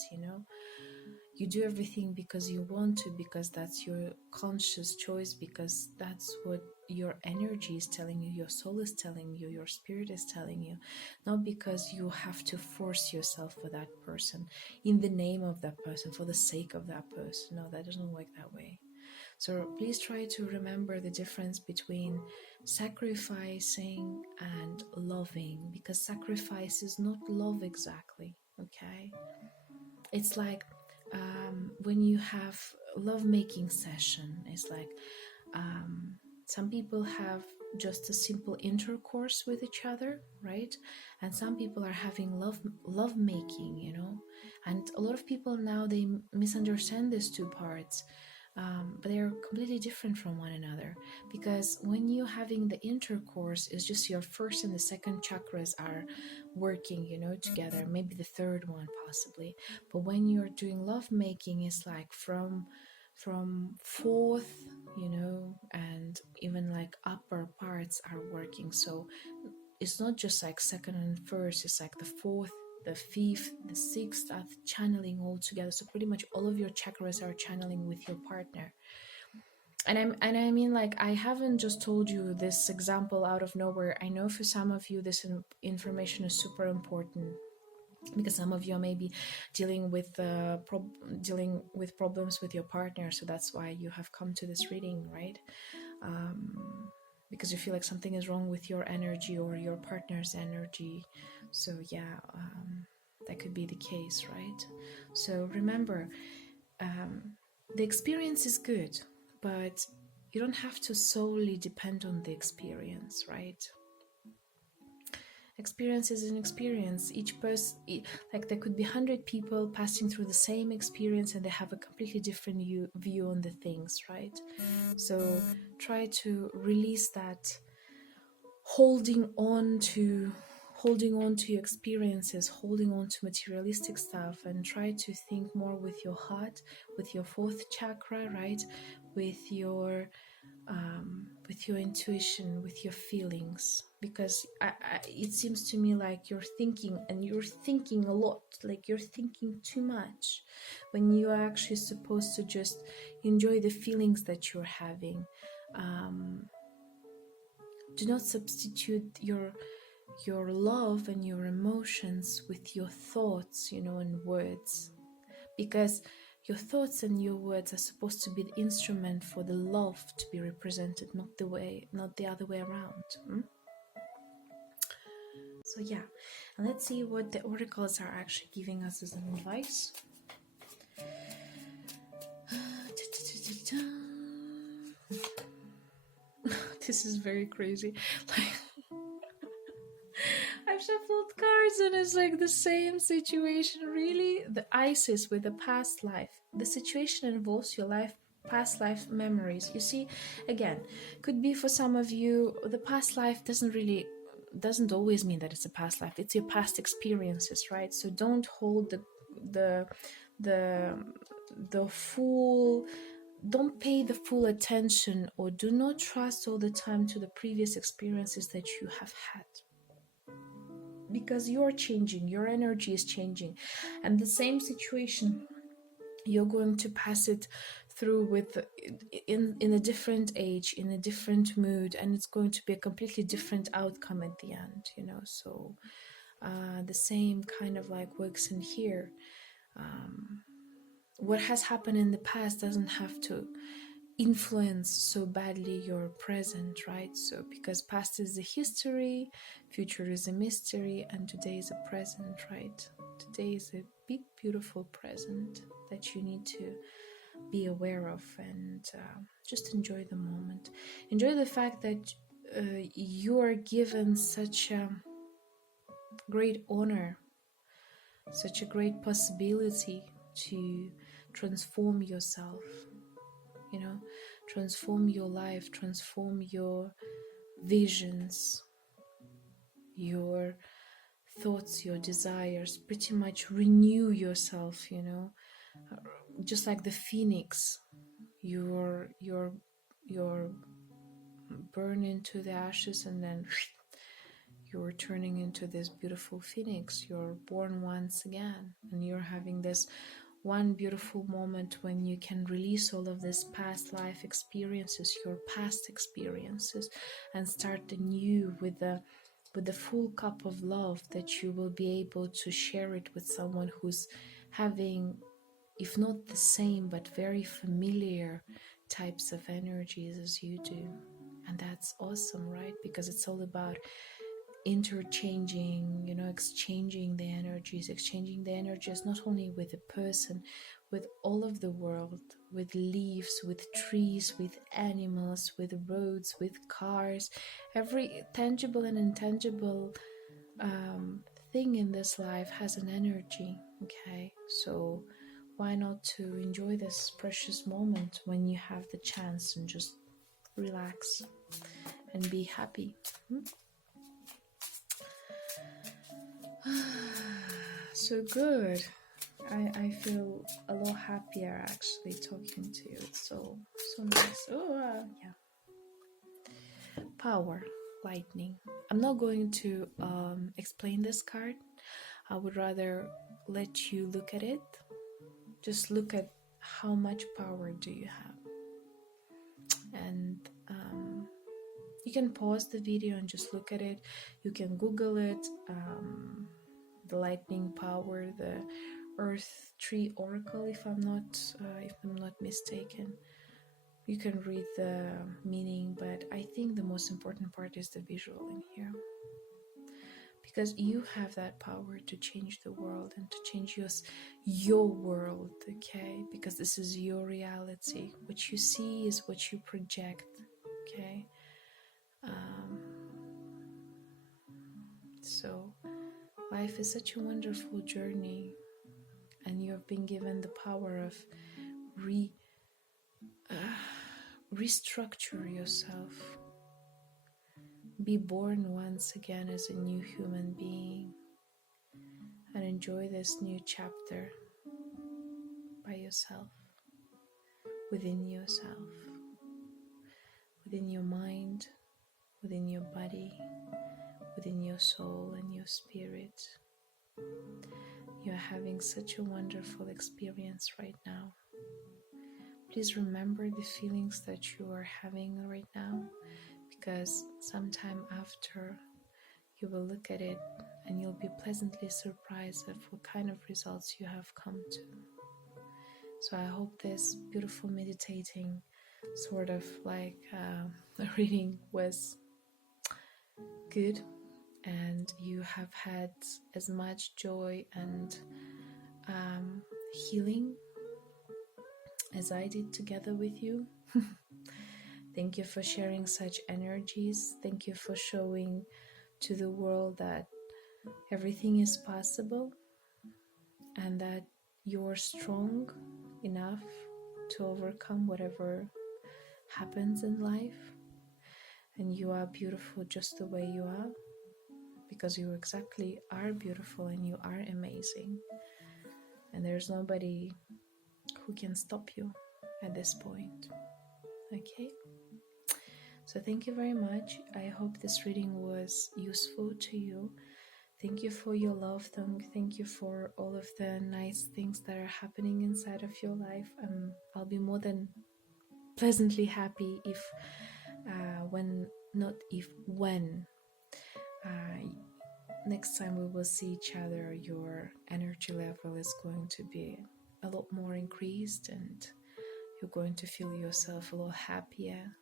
You do everything because you want to, because that's your conscious choice, because that's what your energy is telling you, your soul is telling you, your spirit is telling you, not because you have to force yourself for that person, in the name of that person, for the sake of that person. No, that doesn't work that way. So please try to remember the difference between sacrificing and loving, because sacrifice is not love exactly, okay? It's like when you have love-making session, it's like some people have just a simple intercourse with each other, right? And some people are having love making, and a lot of people now, they misunderstand these two parts. But they're completely different from one another, because when you're having the intercourse, it's just your first and the second chakras are working, together, maybe the third one possibly. But when you're doing love making, it's like from fourth, and even like upper parts are working. So it's not just like second and first, it's like the fourth, the fifth, the sixth are channeling all together. So pretty much all of your chakras are channeling with your partner. And I mean, like, I haven't just told you this example out of nowhere. I know for some of you this information is super important, because some of you may be dealing with problems with your partner. So that's why you have come to this reading, right? Because you feel like something is wrong with your energy or your partner's energy. So yeah, that could be the case, right? So remember, the experience is good, but you don't have to solely depend on the experience, right? Experience is an experience. Each person, like there could be 100 people passing through the same experience and they have a completely different view on the things, right? So try to release that holding on to your experiences, holding on to materialistic stuff, and try to think more with your heart, with your fourth chakra, right? With your intuition, with your feelings, because it seems to me like you're thinking a lot, like you're thinking too much, when you are actually supposed to just enjoy the feelings that you're having. Do not substitute your love and your emotions with your thoughts, and words, because your thoughts and your words are supposed to be the instrument for the love to be represented, not the other way around. So yeah, And let's see what the oracles are actually giving us as an advice. This is very crazy. Like, I've shuffled cards and it's like the same situation. Really, the Isis with the past life. The situation involves your past life memories. You see, again, could be for some of you, the past life doesn't always mean that it's a past life. It's your past experiences, right? So don't hold the full, don't pay the full attention, or do not trust all the time to the previous experiences that you have had, because you're changing, your energy is changing, and the same situation you're going to pass it through with in a different age, in a different mood, and it's going to be a completely different outcome at the end, you know. So the same kind of like works in here. What has happened in the past doesn't have to influence so badly your present, right? So because past is a history, future is a mystery, and today is a present, right? Today is a big beautiful present that you need to be aware of, and just enjoy the moment. Enjoy the fact that you are given such a great honor, such a great possibility to transform yourself, you know, transform your life, transform your visions, your thoughts, your desires, pretty much renew yourself, you know, just like the phoenix. You're burned into the ashes, and then you're turning into this beautiful phoenix. You're born once again, and you're having this one beautiful moment when you can release all of this past life experiences, your past experiences, and start anew with the full cup of love, that you will be able to share it with someone who's having, if not the same, but very familiar types of energies as you do. And that's awesome, right? Because it's all about interchanging, you know, exchanging the energies not only with a person, with all of the world, with leaves, with trees, with animals, with roads, with cars, every tangible and intangible thing in this life has an energy. Okay, so why not to enjoy this precious moment when you have the chance, and just relax and be happy. So good. I feel a lot happier actually talking to you. It's so nice. Yeah. Power, lightning. I'm not going to explain this card. I would rather let you look at it. Just look at how much power do you have. And you can pause the video and just look at it. You can Google it. The lightning power, the earth tree oracle, if I'm not mistaken. You can read the meaning, but I think the most important part is the visual in here, because you have that power to change the world and to change your world, okay? Because this is your reality. What you see is what you project, okay? So life is such a wonderful journey, and you have been given the power of restructure yourself, be born once again as a new human being, and enjoy this new chapter by yourself, within yourself, within your mind, within your body, within your soul and your spirit. You are having such a wonderful experience right now. Please remember the feelings that you are having right now, because sometime after you will look at it and you'll be pleasantly surprised at what kind of results you have come to. So I hope this beautiful meditating sort of like reading was good and you have had as much joy and healing as I did together with you. Thank you for sharing such energies. Thank you for showing to the world that everything is possible and that you're strong enough to overcome whatever happens in life. And you are beautiful just the way you are, because you exactly are beautiful and you are amazing. And there's nobody who can stop you at this point. Okay? So thank you very much. I hope this reading was useful to you. Thank you for your love. Thank you for all of the nice things that are happening inside of your life. I'll be more than pleasantly happy if when next time we will see each other, your energy level is going to be a lot more increased and you're going to feel yourself a lot happier,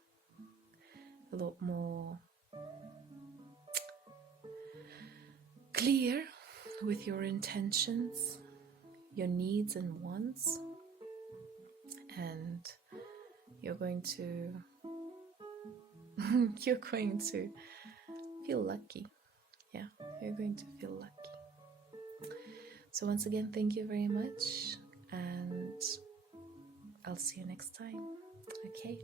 a lot more clear with your intentions, your needs and wants, and you're going to feel lucky. Yeah, you're going to feel lucky. So once again, thank you very much, and I'll see you next time. Okay?